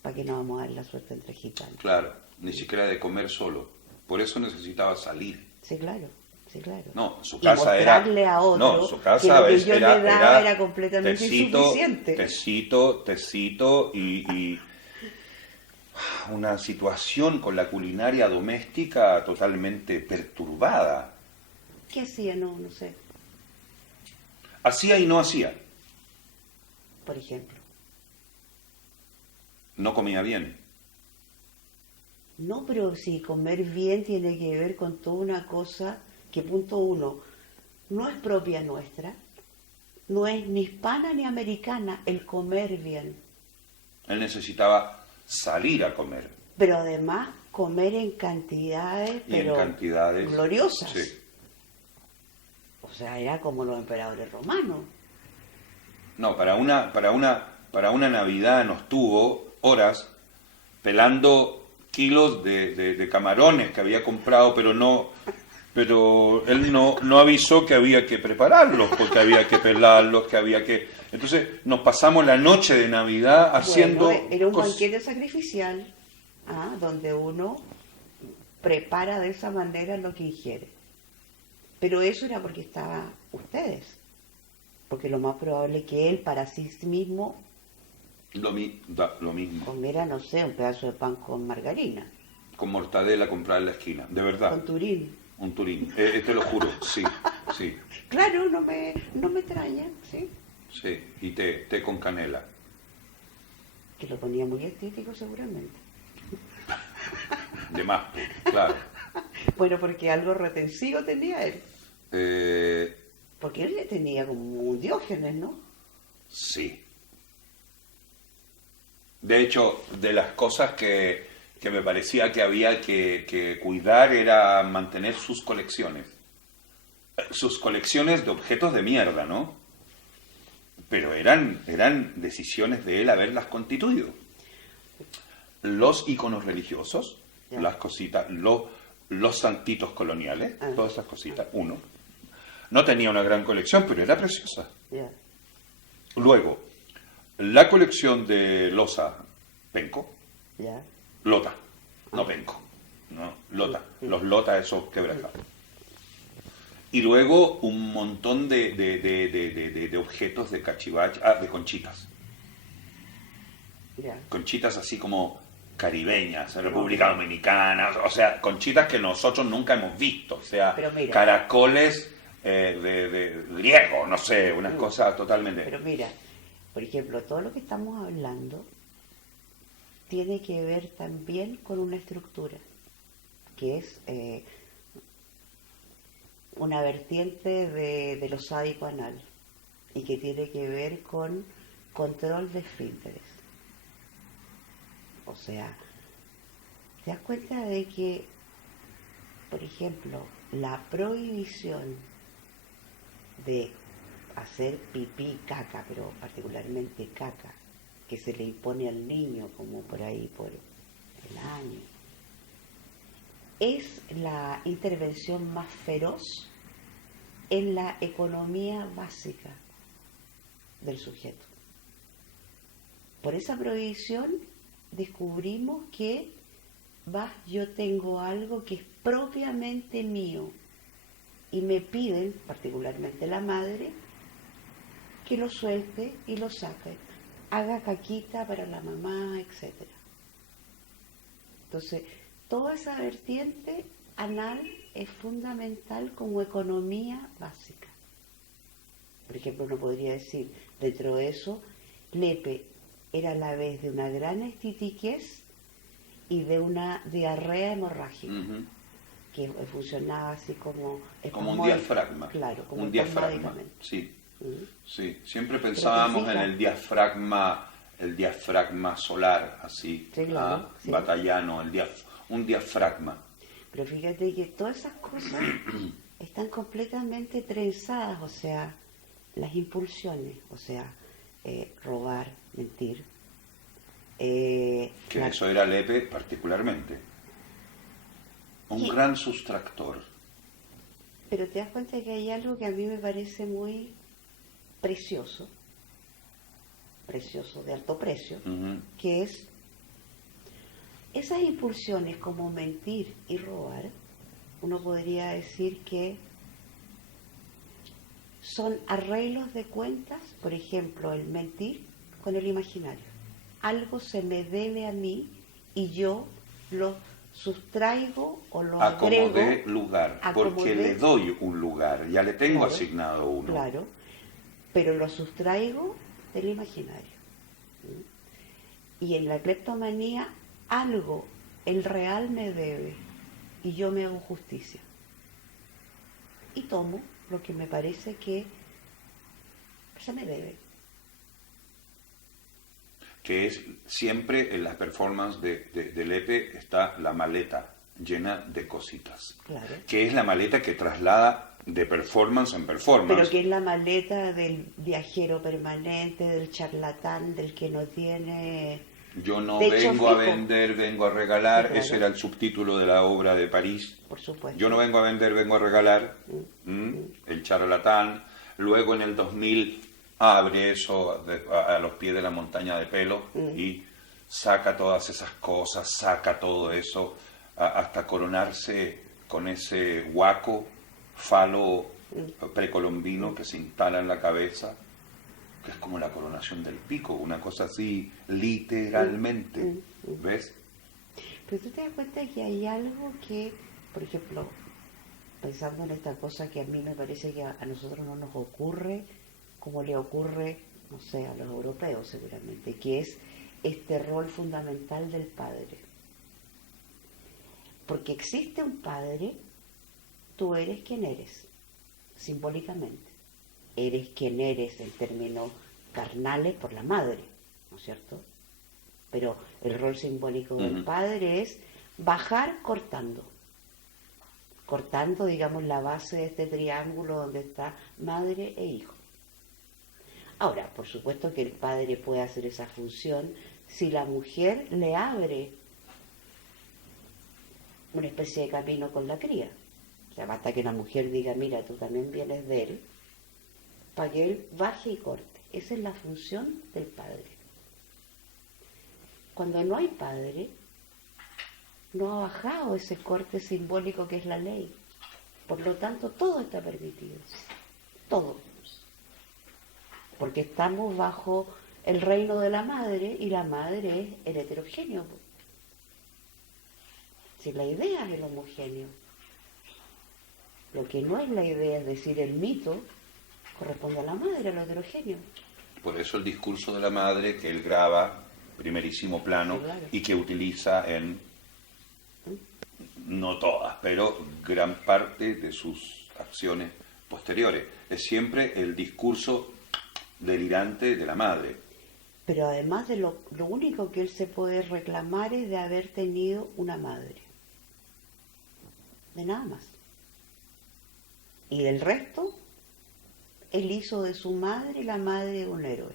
¿Para qué no vamos a dar la suerte entre gitanos? Claro, ni siquiera de comer solo. Por eso necesitaba salir. Sí, claro, sí, claro. No, su Y casa era... mostrarle a otro No, su casa que lo que es- yo era, le daba era era completamente insuficiente. tecito y una situación con la culinaria doméstica totalmente perturbada. ¿Qué hacía? No sé, Hacía y no hacía. por ejemplo. No comía bien. No, pero si comer bien tiene que ver con toda una cosa que, punto uno, no es propia nuestra, no es ni hispana ni americana el comer bien, Él necesitaba salir a comer. pero además comer en cantidades, Y en pero cantidades... gloriosas. Sí. O sea, era como los emperadores romanos. No, para una Navidad nos tuvo horas pelando kilos de camarones que había comprado, pero él no avisó que había que prepararlos, porque había que pelarlos, que había que... Entonces nos pasamos la noche de Navidad haciendo... Bueno, era un cos- banquete sacrificial, donde uno prepara de esa manera lo que ingiere. Pero eso era porque estaban ustedes. Porque lo más probable es que él para sí mismo lo mismo. comiera, no sé, un pedazo de pan con margarina, Con mortadela comprada en la esquina, de verdad. con turín. Un turín, te lo juro, sí, sí, Claro, no me extraña, ¿sí? sí. Y té con canela. Que lo ponía muy estético seguramente. De más, claro. Bueno, porque algo retensivo tenía él. Porque él le tenía como un Diógenes, ¿no? Sí. De hecho, de las cosas que me parecía que había que cuidar era mantener sus colecciones. Sus colecciones de objetos de mierda, ¿no? Pero eran decisiones de él haberlas constituido. Los iconos religiosos, Ya. las cositas, los santitos coloniales, Ah. todas esas cositas, uno. No tenía una gran colección, pero era preciosa. Ya. Luego, la colección de losa penco, Ya. lota, no penco, no, lota, los lotas esos quebrados. Y luego un montón de objetos de cachivache, de conchitas. Ya. Conchitas así como caribeñas, República Dominicana, o sea, conchitas que nosotros nunca hemos visto, o sea, Pero mira. caracoles de griego, no sé, unas cosas totalmente... Pero mira, por ejemplo, todo lo que estamos hablando tiene que ver también con una estructura, que es una vertiente de lo sádico anal, y que tiene que ver con control de esfínteres. O sea, ¿te das cuenta de que, por ejemplo, la prohibición de hacer pipí, caca, pero particularmente caca, que se le impone al niño como por ahí por el año, es la intervención más feroz en la economía básica del sujeto? Por esa prohibición descubrimos que yo tengo algo que es propiamente mío y me piden, particularmente la madre, que lo suelte y lo saque, haga caquita para la mamá, etc. Entonces, toda esa vertiente anal es fundamental como economía básica. Por ejemplo, uno podría decir, dentro de eso, Lepe era a la vez de una gran estitiquez y de una diarrea hemorrágica, Ujú. que funcionaba así como... Como un diafragma. Claro, como un diafragma. espasmódicamente. Sí, ¿Mm? sí. Siempre pensábamos en fijas. el diafragma solar, así, Sí, claro, sí. batallano, un diafragma. Pero fíjate que todas esas cosas están completamente trenzadas, o sea, las impulsiones, o sea, robar, mentir. Que eso era Lepe particularmente. Un Y- gran sustractor. pero te das cuenta que hay algo que a mí me parece muy precioso, precioso, de alto precio, Ujú. que es esas impulsiones como mentir y robar. Uno podría decir que son arreglos de cuentas, por ejemplo, el mentir con el imaginario. Algo se me debe a mí y yo lo sustraigo o lo A como agrego de lugar, a como porque le de, doy un lugar, ya le tengo claro, asignado uno. claro, pero lo sustraigo del imaginario. Y en la cleptomanía algo, el real me debe y yo me hago justicia. Y tomo lo que me parece que se me debe. Que es siempre en las performances de Lepe está la maleta llena de cositas. Claro. Que es la maleta que traslada de performance en performance. Pero que es la maleta del viajero permanente, del charlatán, del que no tiene Yo no techo vengo a fijo. vender, vengo a regalar. Sí, claro. Ese era el subtítulo de la obra de París. Por supuesto. Yo no vengo a vender, vengo a regalar. El charlatán. Luego en el 2000 abre eso a los pies de la montaña de pelo y saca todas esas cosas, saca todo eso hasta coronarse con ese huaco falo precolombino que se instala en la cabeza, que es como la coronación del pico, una cosa así literalmente. ¿Ves? Pero tú te das cuenta que hay algo que, por ejemplo, pensando en esta cosa que a mí me parece que a nosotros no nos ocurre como le ocurre, no sé, a los europeos seguramente, que es este rol fundamental del padre. Porque existe un padre, tú eres quien eres, simbólicamente. Eres quien eres en términos carnales por la madre, ¿no es cierto? Pero el rol simbólico del padre es bajar cortando. Cortando, digamos, la base de este triángulo donde está madre e hijo. Ahora, por supuesto que el padre puede hacer esa función si la mujer le abre una especie de camino con la cría. O sea, basta que la mujer diga, mira, tú también vienes de él, para que él baje y corte. Esa es la función del padre. Cuando no hay padre, no ha bajado ese corte simbólico que es la ley. Por lo tanto, todo está permitido. Todo. Porque estamos bajo el reino de la madre y la madre es el heterogéneo. Si la idea es el homogéneo, lo que no es la idea, es decir, el mito, corresponde a la madre, a lo heterogéneo. Por eso el discurso de la madre que él graba, primerísimo plano, Sí, claro. y que utiliza en, no todas, pero gran parte de sus acciones posteriores. Es siempre el discurso delirante de la madre. Pero además de lo único que él se puede reclamar es de haber tenido una madre. De nada más. Y del resto, él hizo de su madre la madre de un héroe.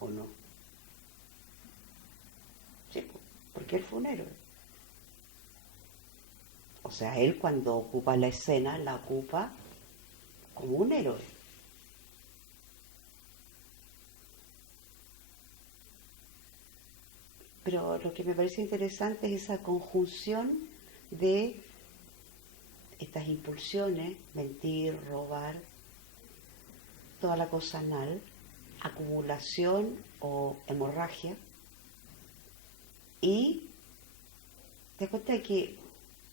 ¿O no? Sí, porque él fue un héroe. O sea, él cuando ocupa la escena, la ocupa como un héroe. Pero lo que me parece interesante es esa conjunción de estas impulsiones, mentir, robar, toda la cosa anal, acumulación o hemorragia, y te das cuenta de que,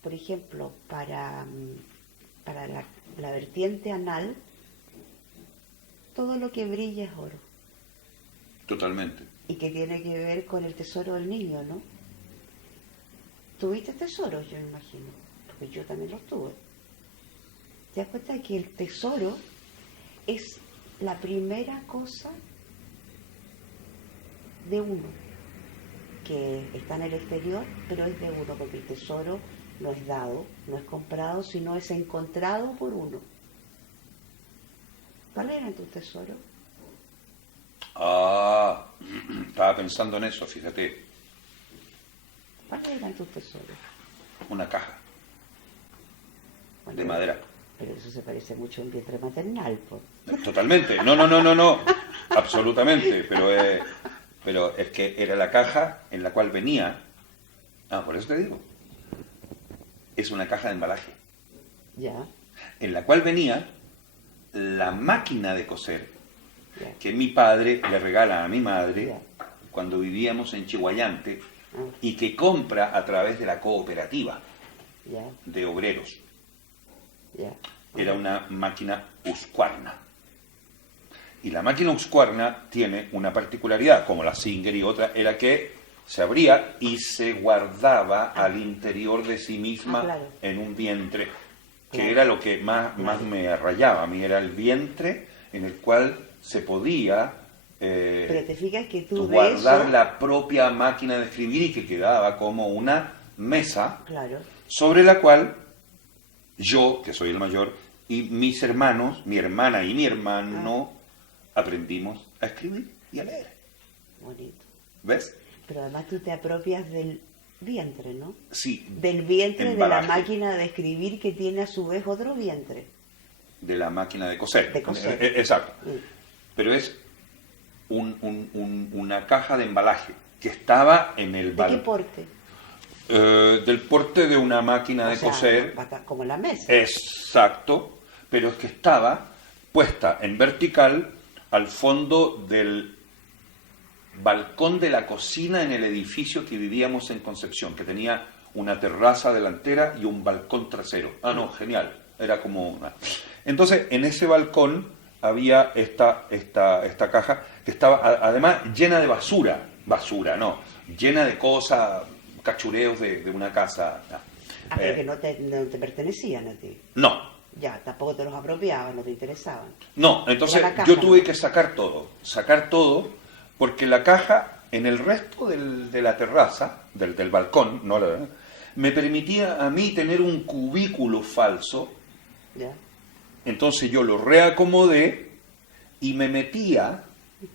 por ejemplo, para la vertiente anal, todo lo que brilla es oro, Totalmente. y que tiene que ver con el tesoro del niño, ¿no? ¿Tuviste tesoros, yo me imagino? Porque yo también los tuve. ¿Te das cuenta de que el tesoro es la primera cosa de uno, que está en el exterior, pero es de uno, porque el tesoro no es dado, no es comprado, sino es encontrado por uno. ¿Cuáles eran tus tesoros? Ah, estaba pensando en eso, fíjate. ¿Cuáles eran tus tesoros? Una caja Bueno, de madera. pero eso se parece mucho a un vientre maternal, pues. Totalmente. No. Absolutamente. Pero es que era la caja en la cual venía. Ah, por eso te digo. Es una caja de embalaje. Ya, En la cual venía la máquina de coser ya. que mi padre le regala a mi madre Ya. cuando vivíamos en Chihuayante Ah, y que compra a través de la cooperativa ya, de obreros. ya. Era una máquina Husqvarna. Y la máquina Husqvarna tiene una particularidad, como la Singer y otra, era que se abría y se guardaba al interior de sí misma claro. en un vientre, que Claro. era lo que más me rayaba. A mí era el vientre en el cual se podía Pero te fijas que tú de guardar eso, la propia máquina de escribir y que quedaba como una mesa claro, sobre la cual yo, que soy el mayor, y mis hermanos, mi hermana y mi hermano, aprendimos a escribir y a leer. bonito. ¿Ves? Pero además tú te apropias del vientre, ¿no? Sí, Del vientre de embalaje. la máquina de escribir que tiene a su vez otro vientre. de la máquina de coser. De coser. Exacto. Mm. Pero es una caja de embalaje que estaba en el ¿De qué porte? del porte de una máquina O de sea, coser. como la mesa. Exacto, pero es que estaba puesta en vertical al fondo del balcón de la cocina en el edificio que vivíamos en Concepción, que tenía una terraza delantera y un balcón trasero. Ah, no, genial. Era como una... Entonces, en ese balcón había esta caja que estaba además llena de basura. Basura, no. Llena de cosas, cachureos de una casa. Ah, pero que no te pertenecían a ti. No, Ya, tampoco te los apropiaban, no te interesaban. no. Entonces Era la caja, yo tuve ¿no? que sacar todo, porque la caja en el resto de la terraza, del balcón, no me permitía a mí tener un cubículo falso. Ya. Entonces yo lo reacomodé y me metía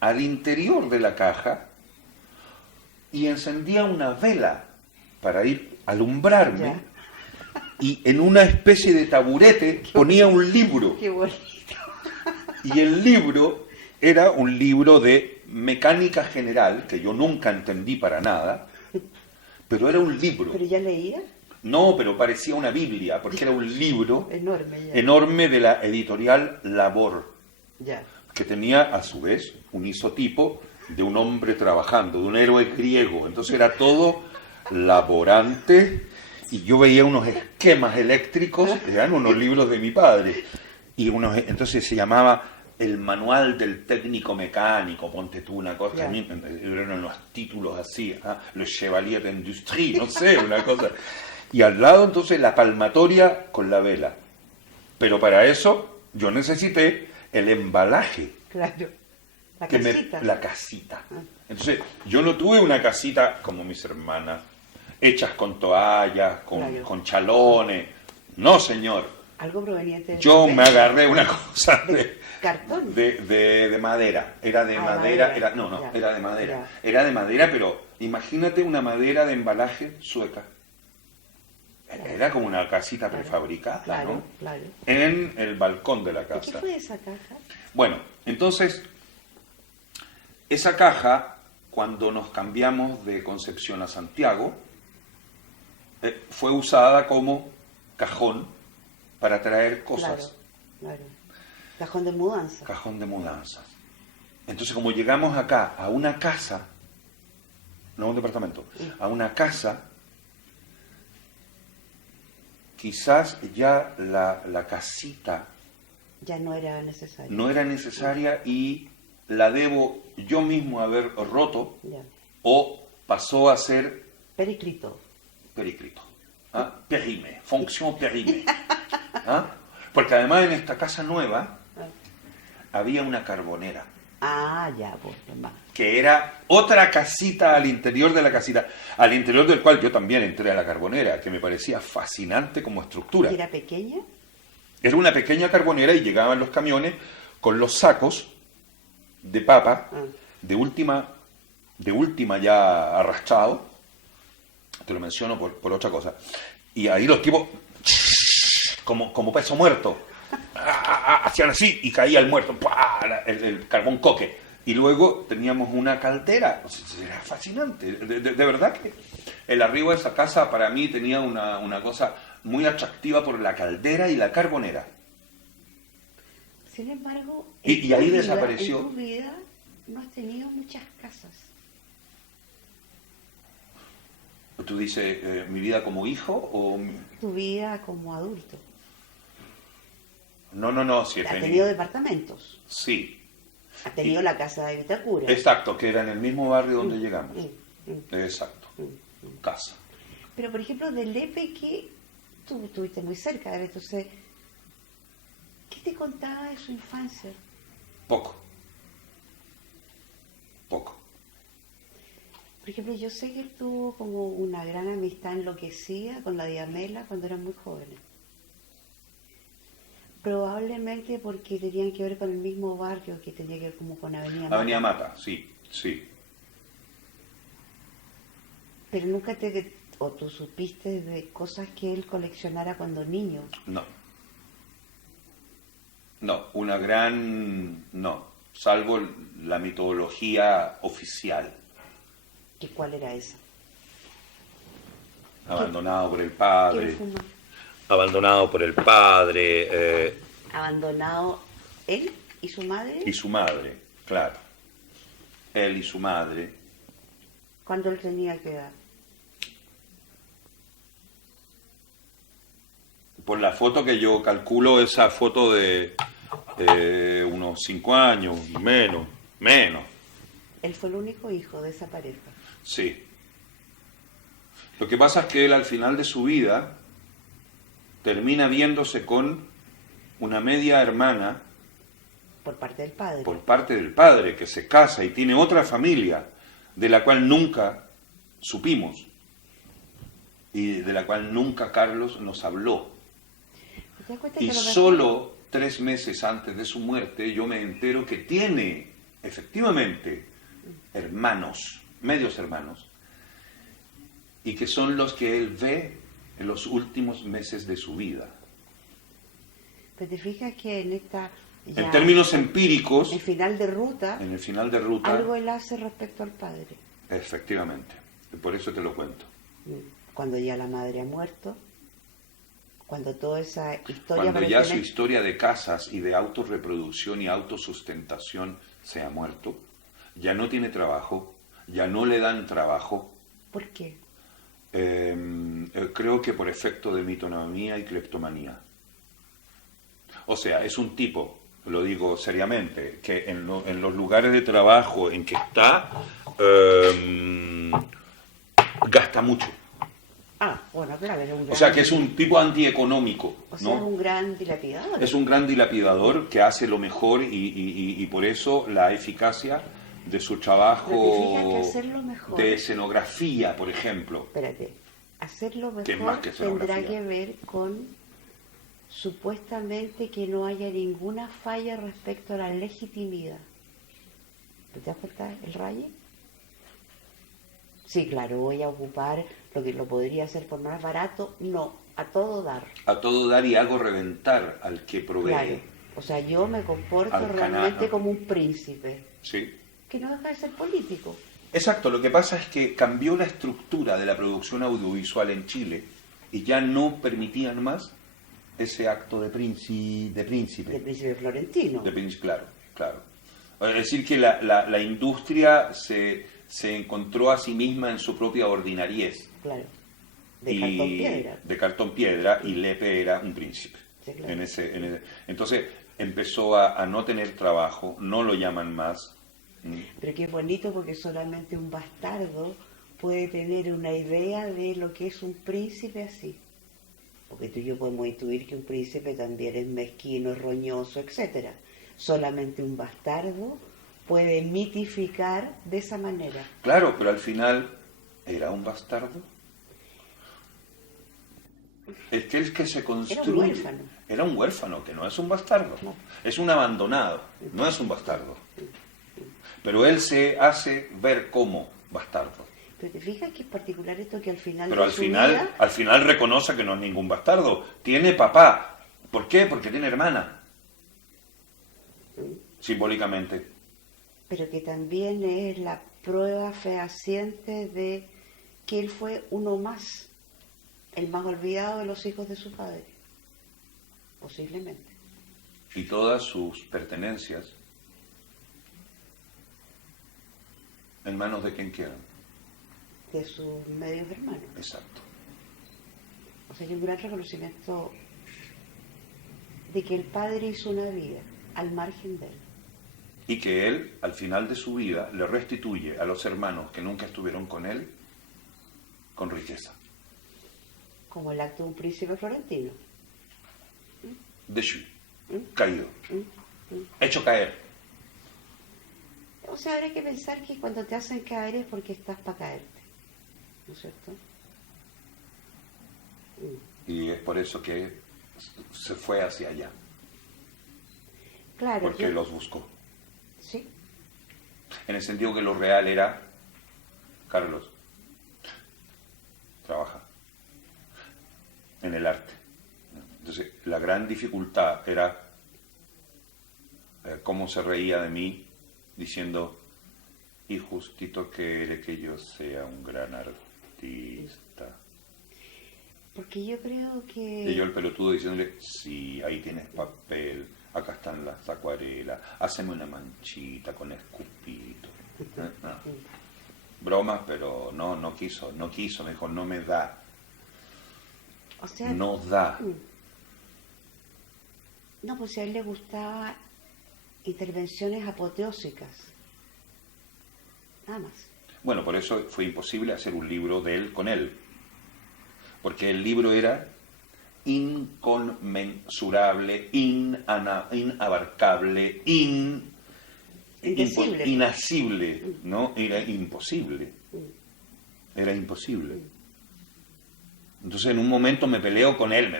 al interior de la caja y encendía una vela para ir a alumbrarme Ya. y en una especie de taburete ponía un libro. Qué bonito. Y el libro era un libro de mecánica general, que yo nunca entendí para nada, pero era un libro. ¿Pero ya leía? No, pero parecía una Biblia, porque era un libro Enorme ya. enorme de la editorial Labor, Ya. que tenía a su vez un isotipo de un hombre trabajando, de un héroe griego. Entonces era todo laborante y yo veía unos esquemas eléctricos, eran unos libros de mi padre. Y entonces se llamaba El Manual del Técnico Mecánico, ponte tú una cosa, Ya. a mí eran unos títulos así, Le Chevalier d'Industrie, no sé, una cosa. Y al lado entonces la palmatoria con la vela. Pero para eso yo necesité el embalaje, Claro. La que casita. la casita. Ah. Entonces yo no tuve una casita como mis hermanas, hechas con toallas, Claro. con chalones. No, señor. Algo proveniente de Yo tu me casa. agarré una cosa De cartón. de madera. Era de Ah, madera. madera. Era, no, Ya. era de madera. Ya. Era de madera, pero imagínate una madera de embalaje sueca. Era como una casita Claro. prefabricada, Claro, ¿no? claro. En el balcón de la ¿Y qué casa. fue esa caja? Bueno, entonces, esa caja, cuando nos cambiamos de Concepción a Santiago, fue usada como cajón para traer cosas. Claro, claro. Cajón de mudanza. Cajón de mudanzas. Entonces, como llegamos acá a una casa, no a un departamento, a una casa, quizás ya la casita Ya no era necesario. no era necesaria y la debo yo mismo haber roto Ya. o pasó a ser Periclito. periclito. ¿Ah? Périmé, fonction périmé. ¿Ah? Porque además en esta casa nueva Ah. había una carbonera. Ah, ya, pues, más. que era otra casita al interior de la casita, al interior del cual yo también entré a la carbonera, que me parecía fascinante como estructura. ¿Y era pequeña? Era una pequeña carbonera y llegaban los camiones con los sacos de papa, Ah. de última ya arrastrado, te lo menciono por otra cosa, y ahí los tipos, como peso muerto, hacían así y caía el muerto, el carbón coque. Y luego teníamos una caldera, era fascinante, de verdad que el arribo de esa casa para mí tenía una cosa muy atractiva por la caldera y la carbonera. Sin embargo, Y ahí desapareció. En tu vida no has tenido muchas casas. ¿Tú dices mi vida como hijo o...? Tu vida como adulto. No, si he Has tenido departamentos. Sí, Has tenido la casa de Vitacura. exacto, que era en el mismo barrio donde llegamos. Mm. Exacto, casa. Pero, por ejemplo, del Lepe, que tú estuviste muy cerca de él, entonces, ¿qué te contaba de su infancia? Poco. Por ejemplo, yo sé que él tuvo como una gran amistad enloquecida con la Diamela cuando eran muy jóvenes. Probablemente porque tenían que ver con el mismo barrio, que tenía que ver como con Avenida Mata. Avenida Mata, sí. Pero nunca o tú supiste de cosas que él coleccionara cuando niño. No, no, salvo la mitología oficial. ¿Y cuál era esa? Abandonado por el ¿Quién padre. fuma? Abandonado por el padre. Abandonado él y su madre. Y su madre, claro. Él y su madre. Cuando él tenía que edad. Por la foto que yo calculo, esa foto de unos 5 años, menos. Él fue el único hijo de esa pareja. Sí. Lo que pasa es que él al final de su vida termina viéndose con una media hermana Por parte del padre. por parte del padre, que se casa y tiene otra familia de la cual nunca supimos y de la cual nunca Carlos nos habló. ¿Te das cuenta Y que a lo mejor- solo 3 meses antes de su muerte yo me entero que tiene efectivamente hermanos, medios hermanos, y que son los que él ve en los últimos meses de su vida. Pero te fijas que en esta... En términos empíricos, el final de ruta, en el final de ruta, algo él hace respecto al padre. efectivamente, y por eso te lo cuento. Cuando ya la madre ha muerto, cuando toda esa historia... Cuando ya su aparentemente- historia de casas y de autorreproducción y autosustentación se ha muerto, ya no tiene trabajo, ya no le dan trabajo, ¿Por qué? creo que por efecto de mitomanía y cleptomanía. O sea, es un tipo, lo digo seriamente, que en los lugares de trabajo en que está, gasta mucho. Ah, bueno, claro, es un gran... O sea, que es un tipo antieconómico, O sea, es ¿no? un gran dilapidador. Es un gran dilapidador que hace lo mejor y por eso la eficacia de su Pero te trabajo fijas que hacerlo mejor... de escenografía, por ejemplo. Espérate, hacerlo Que es mejor más que tendrá escenografía. que ver con supuestamente que no haya ninguna falla respecto a la legitimidad. ¿Te das cuenta el raye? Sí, claro, voy a ocupar lo que lo podría hacer por más barato. No, a todo dar. A todo dar y hago reventar al que provee. Claro. O sea, yo me comporto Al realmente canal. como un príncipe, Sí. que no deja de ser político. Exacto, lo que pasa es que cambió la estructura de la producción audiovisual en Chile y ya no permitían más ese acto de príncipe. De príncipe florentino. Claro. Es decir, que la industria se encontró a sí misma en su propia ordinariez. Claro. De cartón piedra. De cartón piedra, y Lepe era un príncipe. Sí, claro. Entonces empezó a no tener trabajo, no lo llaman más. Pero que es bonito porque solamente un bastardo puede tener una idea de lo que es un príncipe así. Porque tú y yo podemos intuir que un príncipe también es mezquino, es roñoso, etcétera. Solamente un bastardo puede mitificar de esa manera. Claro, pero al final era un bastardo. Es que el que se construye... Era un huérfano. Era un huérfano, que no es un bastardo. No. Es un abandonado, no es un bastardo. Pero él se hace ver como bastardo. Pero te fijas que es particular esto que al final Pero de al su final, vida, al final reconoce que no es ningún bastardo. Tiene papá. ¿Por qué? Porque tiene hermana. Simbólicamente. pero que también es la prueba fehaciente de que él fue uno más, el más olvidado de los hijos de su padre. Posiblemente. Y todas sus pertenencias en manos de quien quieran. De sus medios hermanos. Exacto. O sea, hay un gran reconocimiento de que el padre hizo una vida al margen de él. Y que él, al final de su vida, le restituye a los hermanos que nunca estuvieron con él, con riqueza. Como el acto de un príncipe florentino. Déchu, caído, hecho caer. O sea, habría que pensar que cuando te hacen caer es porque estás para caerte. ¿No es cierto? Y es por eso que se fue hacia allá, Claro. porque los buscó. Sí. En el sentido que lo real era, Carlos, trabaja en el arte. Entonces, la gran dificultad era cómo se reía de mí diciendo, y justito quiere que yo sea un gran artista. Porque yo creo que... Y yo el pelotudo diciéndole, sí, ahí tienes papel, acá están las acuarelas, haceme una manchita con escupito. No. Bromas, pero no quiso, me dijo, no me da. O sea, No da. No, pues a él le gustaba intervenciones apoteósicas. Nada más. Bueno, por eso fue imposible hacer un libro de él con él. Porque el libro era inconmensurable, inabarcable, Indecible. inasible, ¿no? Era imposible. Era imposible. Entonces en un momento me peleo con él,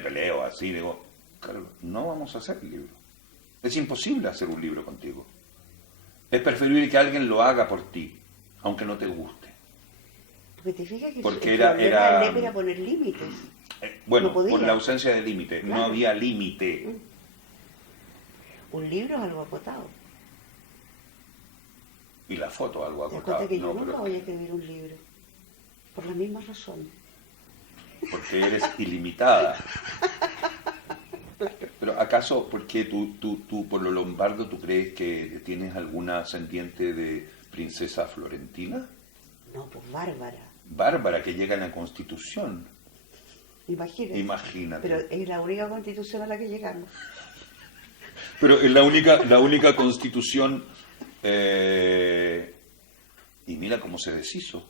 así, digo, Carlos, no vamos a hacer el libro. Es imposible hacer un libro contigo. Es preferible que alguien lo haga por ti, aunque no te guste. Porque te fijas que Porque el era- problema era- de él era poner límites. Bueno, No podía. por la ausencia de límite, no Claro. había límite. Un libro es algo acotado. Y la foto algo Te das acotada. cuenta que yo No, nunca pero voy a escribir un libro. Por la misma razón. porque eres ilimitada. Pero ¿acaso porque tú por lo lombardo tú crees que tienes alguna ascendiente de princesa florentina? No, pues bárbara. Bárbara, que llega en la Constitución. Imagínate. Imagínate. Pero es la única constitución a la que llegamos. Pero es la única Constitución... y mira cómo se deshizo.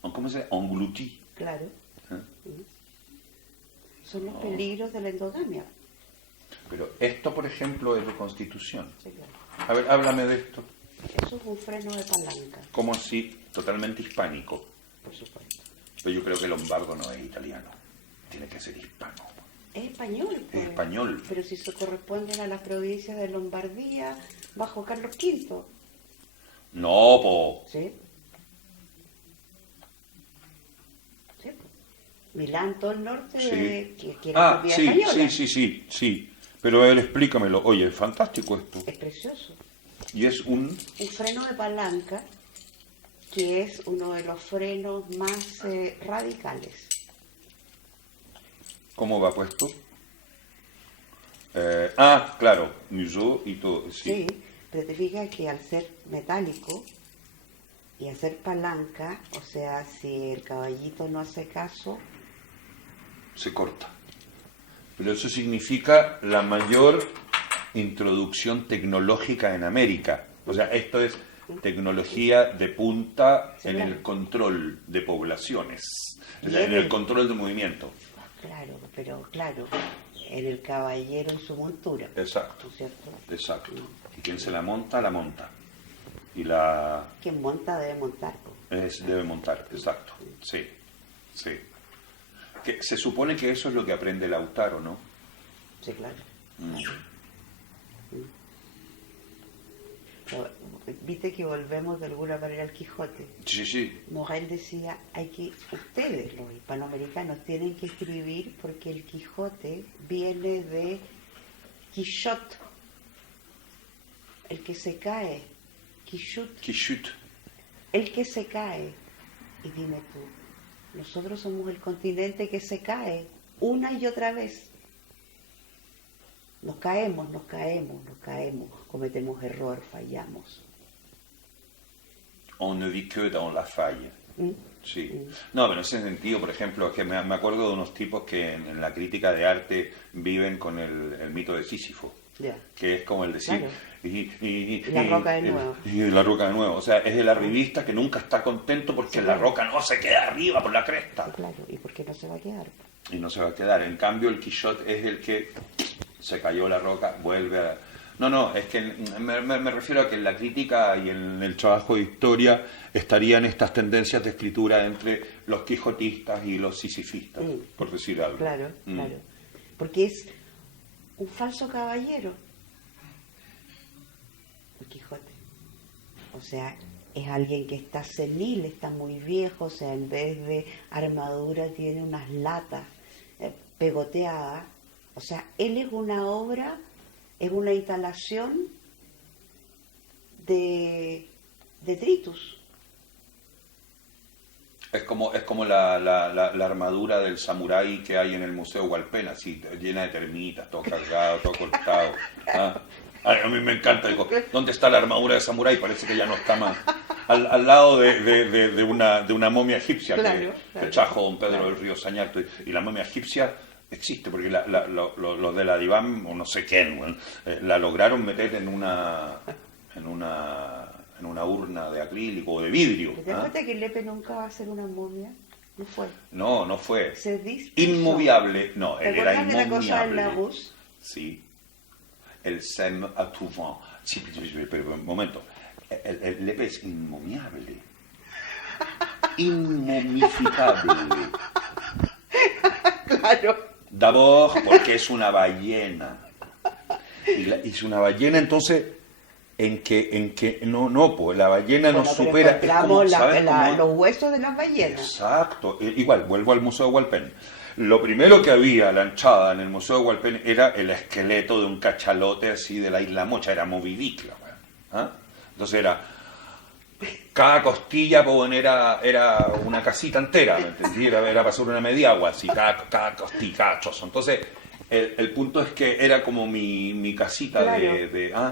¿Cómo se dice? Englouti. Claro. ¿Eh? Son los peligros de la endogamia. Pero esto, por ejemplo, es de Constitución. Sí, claro. A ver, háblame de esto. Eso es un freno de palanca, ¿Cómo así? Totalmente hispánico. por supuesto. Pero yo creo que Lombardo no es italiano. Tiene que ser hispano. Es español. pues. Es español. Pero si se corresponden a las provincias de Lombardía bajo Carlos V. No, po. ¿Sí? Sí, pues. Milán, todo el norte, Sí. que era Ah, propiedad sí, española. sí. Pero a él explícamelo. Oye, es fantástico esto. Es precioso. Y es un... Un freno de palanca que es uno de los frenos más radicales. ¿Cómo va puesto? Claro, Museau y todo. Sí, pero te fijas que al ser metálico y hacer palanca, o sea, si el caballito no hace caso, Se corta. Pero eso significa la mayor introducción tecnológica en América. O sea, esto es tecnología de punta Sí, en claro. el control de poblaciones, o Y sea, en en el el- control de movimiento. claro, pero claro, en el caballero en su montura, Exacto, ¿no es cierto? exacto. Y quien se la monta, la monta. Y la... Quien monta debe montar. debe montar, exacto. Sí, sí. Que se supone que eso es lo que aprende Lautaro, ¿no? Sí, claro. Mm. Pero, viste que volvemos de alguna manera al Quijote. Sí, sí. Morel decía, ustedes los hispanoamericanos tienen que escribir porque el Quijote viene de Quichot, el que se cae, Quichut, Quichut. el que se cae. Y dime tú, nosotros somos el continente que se cae una y otra vez. Nos caemos, cometemos error, fallamos. On ne vit que dans la faille. ¿Mm? Sí. No, pero en ese sentido, por ejemplo, es que me acuerdo de unos tipos que en la crítica de arte viven con el mito de Sísifo. Ya. Que es como el decir... Claro. Y la roca de nuevo. Y la roca de nuevo. O sea, es el arribista que nunca está contento porque Sí, la claro. roca no se queda arriba por la cresta. Sí, claro. ¿Y por qué no se va a quedar? Y no se va a quedar. En cambio, el Quijote es el que se cayó la roca, vuelve a... No, es que me refiero a que en la crítica y en el trabajo de historia estarían estas tendencias de escritura entre los quijotistas y los sisifistas, por decir algo. Claro, claro. Porque es un falso caballero, el Quijote. O sea, es alguien que está senil, está muy viejo, o sea, en vez de armadura tiene unas latas pegoteadas. O sea, él es una obra, es una instalación de detritus. Es como la armadura del samurái que hay en el Museo Hualpén, así, llena de termitas, todo cargado, todo cortado. ¿Ah? Ay, a mí me encanta. Digo, ¿dónde está la armadura de samurái? Parece que ya no está más. Al lado de una momia egipcia Claro, que claro, trajo don Pedro claro. del Río Sañarto. Y la momia egipcia existe, porque los de la Diván, o no sé quién, la lograron meter en una urna de acrílico o de vidrio. ¿Te das cuenta que Lepe nunca va a ser una momia? No fue. No fue. Se dice Inmoviable. No, ¿Te él era acuerdas de la cosa del inmoviable. Larousse? Sí. El sème à tout vent. Sí, pero un momento. El Lepe es inmoviable. Inmomificable. Claro. D'abord porque es una ballena. Y es una ballena, entonces, en que no, pues la ballena Bueno, no pero supera. encontramos ¿sabes cómo? los huesos de las ballenas. Exacto. Igual, vuelvo al Museo de Hualpén. Lo primero que había a la entrada en el Museo de Hualpén era el esqueleto de un cachalote así de la Isla Mocha, era Moby Dick, la verdad. ¿Ah? Entonces cada costilla pues, era una casita entera, ¿me entendí? Era para hacer una mediagua, así, cada costilla, cada trozo. Entonces, el punto es que era como mi casita Claro.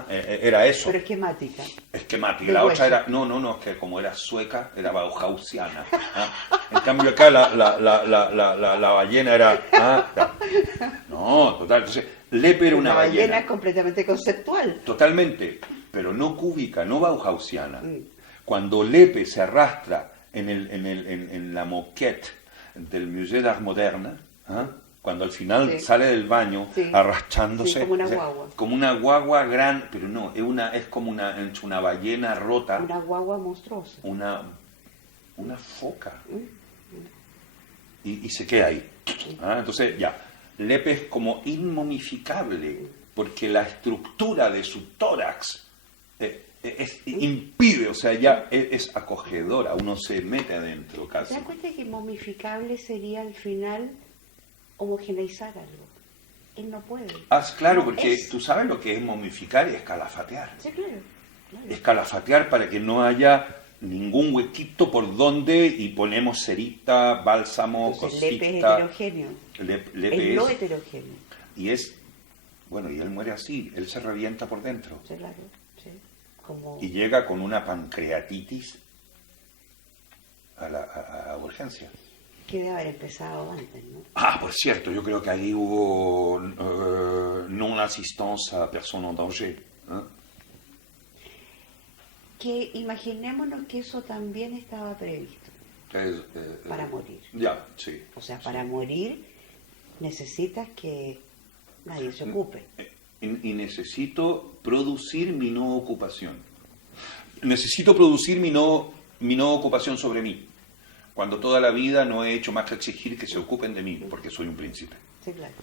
era eso. Pero esquemática. Esquemática. De La hueso. otra era, no, es que como era sueca, era bauhausiana. ¿Ah? En cambio acá la ballena era... No, total. Entonces, Lepe era una La ballena ballena. es completamente conceptual. Totalmente, pero no cúbica, no bauhausiana. Cuando Lepe se arrastra en la moquette del Musée d'Art Moderne, ¿ah? Cuando al final Sí. sale del baño Sí. arrastrándose, Sí, como una o sea, guagua. como una guagua grande, pero no, es como una ballena rota, Una guagua monstruosa. una foca, y se queda ahí. ¿Ah? Entonces ya, Lepe es como inmomificable, porque la estructura de su tórax impide, o sea, ya es acogedora, uno se mete adentro ¿Te casi. das cuenta que momificable sería al final homogeneizar algo? Él no puede. Claro, No porque es. tú sabes lo que es momificar y escalafatear. Sí, claro. Claro. Escalafatear para que no haya ningún huequito por donde y ponemos cerita, bálsamo, Entonces, Lepe es cosita. heterogéneo. Lepe Es lo es, heterogéneo. y él muere así, él se revienta por dentro. Sí, claro. Sí. Como... Y llega con una pancreatitis a la urgencia. que debe haber empezado antes, ¿no? Por cierto, yo creo que ahí hubo non-assistance à personne en danger. ¿Eh? Que imaginémonos que eso también estaba previsto para morir. Ya, sí. O sea, para morir necesitas que nadie se ocupe. y necesito producir mi no ocupación. Necesito producir mi no ocupación sobre mí, cuando toda la vida no he hecho más que exigir que se ocupen de mí, porque soy un príncipe. Sí, claro.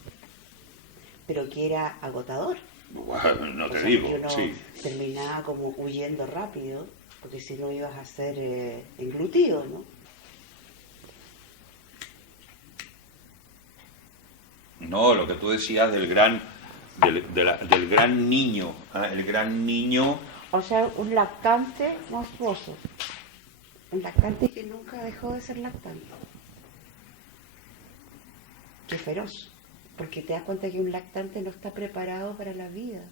Pero que era agotador. Bueno, no te O sea, digo, que uno sí. terminaba como huyendo rápido, porque si no ibas a ser englutido, ¿no? No, lo que tú decías del gran niño, ¿ah? El gran niño. O sea, un lactante monstruoso. Un lactante que nunca dejó de ser lactante. Qué feroz. Porque te das cuenta que un lactante no está preparado para la vida.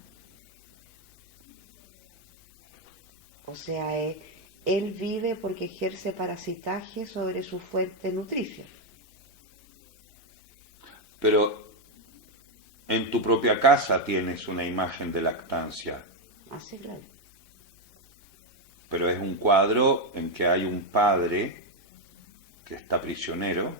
O sea, él vive porque ejerce parasitaje sobre su fuente nutricia. Pero en tu propia casa tienes una imagen de lactancia. Así, claro. Pero es un cuadro en que hay un padre que está prisionero,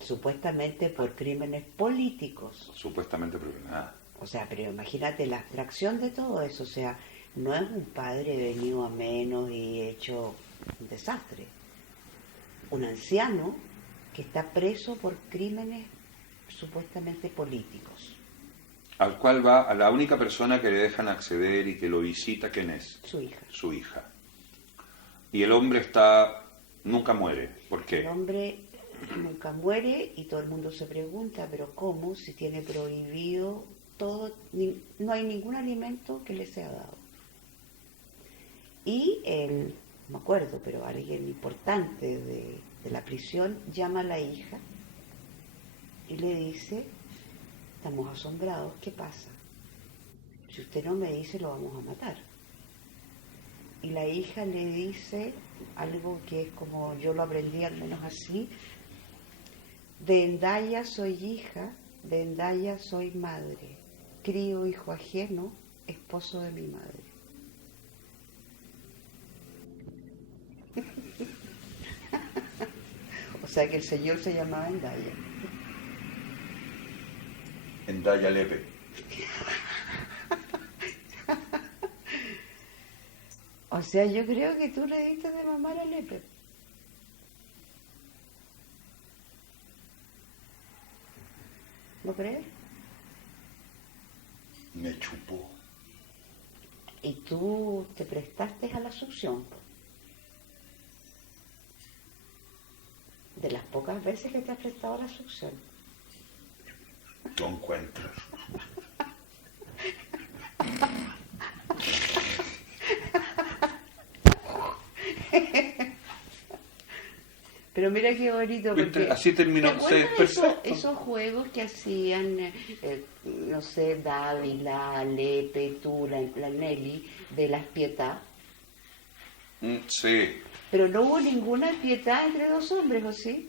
Supuestamente por crímenes políticos. supuestamente prisionero. O sea, pero imagínate la abstracción de todo eso. O sea, no es un padre venido a menos y hecho un desastre. Un anciano que está preso por crímenes supuestamente políticos. Al cual va a la única persona que le dejan acceder y que lo visita, ¿quién es? Su hija. Su hija. Y el hombre nunca muere. ¿Por qué? El hombre nunca muere y todo el mundo se pregunta, pero ¿cómo? Si tiene prohibido todo, no hay ningún alimento que le sea dado. Y él, no me acuerdo, pero alguien importante de la prisión llama a la hija y le dice, estamos asombrados, ¿qué pasa? Si usted no me dice, lo vamos a matar. Y la hija le dice algo que es como, yo lo aprendí al menos así, de Endaya soy hija, de Endaya soy madre, crío hijo ajeno, esposo de mi madre. O sea que el señor se llamaba Endaya. Endaya Lepe. O sea, yo creo que tú le diste de mamar a Lepe. ¿No crees? Me chupó. Y tú te prestaste a la succión. De las pocas veces que te has prestado a la succión. Tú encuentras. Pero mira qué bonito, porque así terminó. ¿te acuerdas Perfecto. esos juegos que hacían, no sé, Dávila, Lepe, tú, la Nelly, de las Pietà? Sí. Pero no hubo ninguna Pietà entre dos hombres, ¿o sí?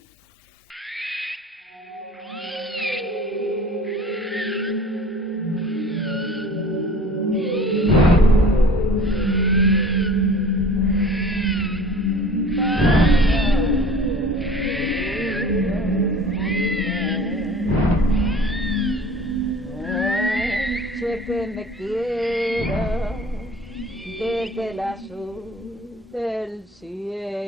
Que me quiera desde el azul del cielo.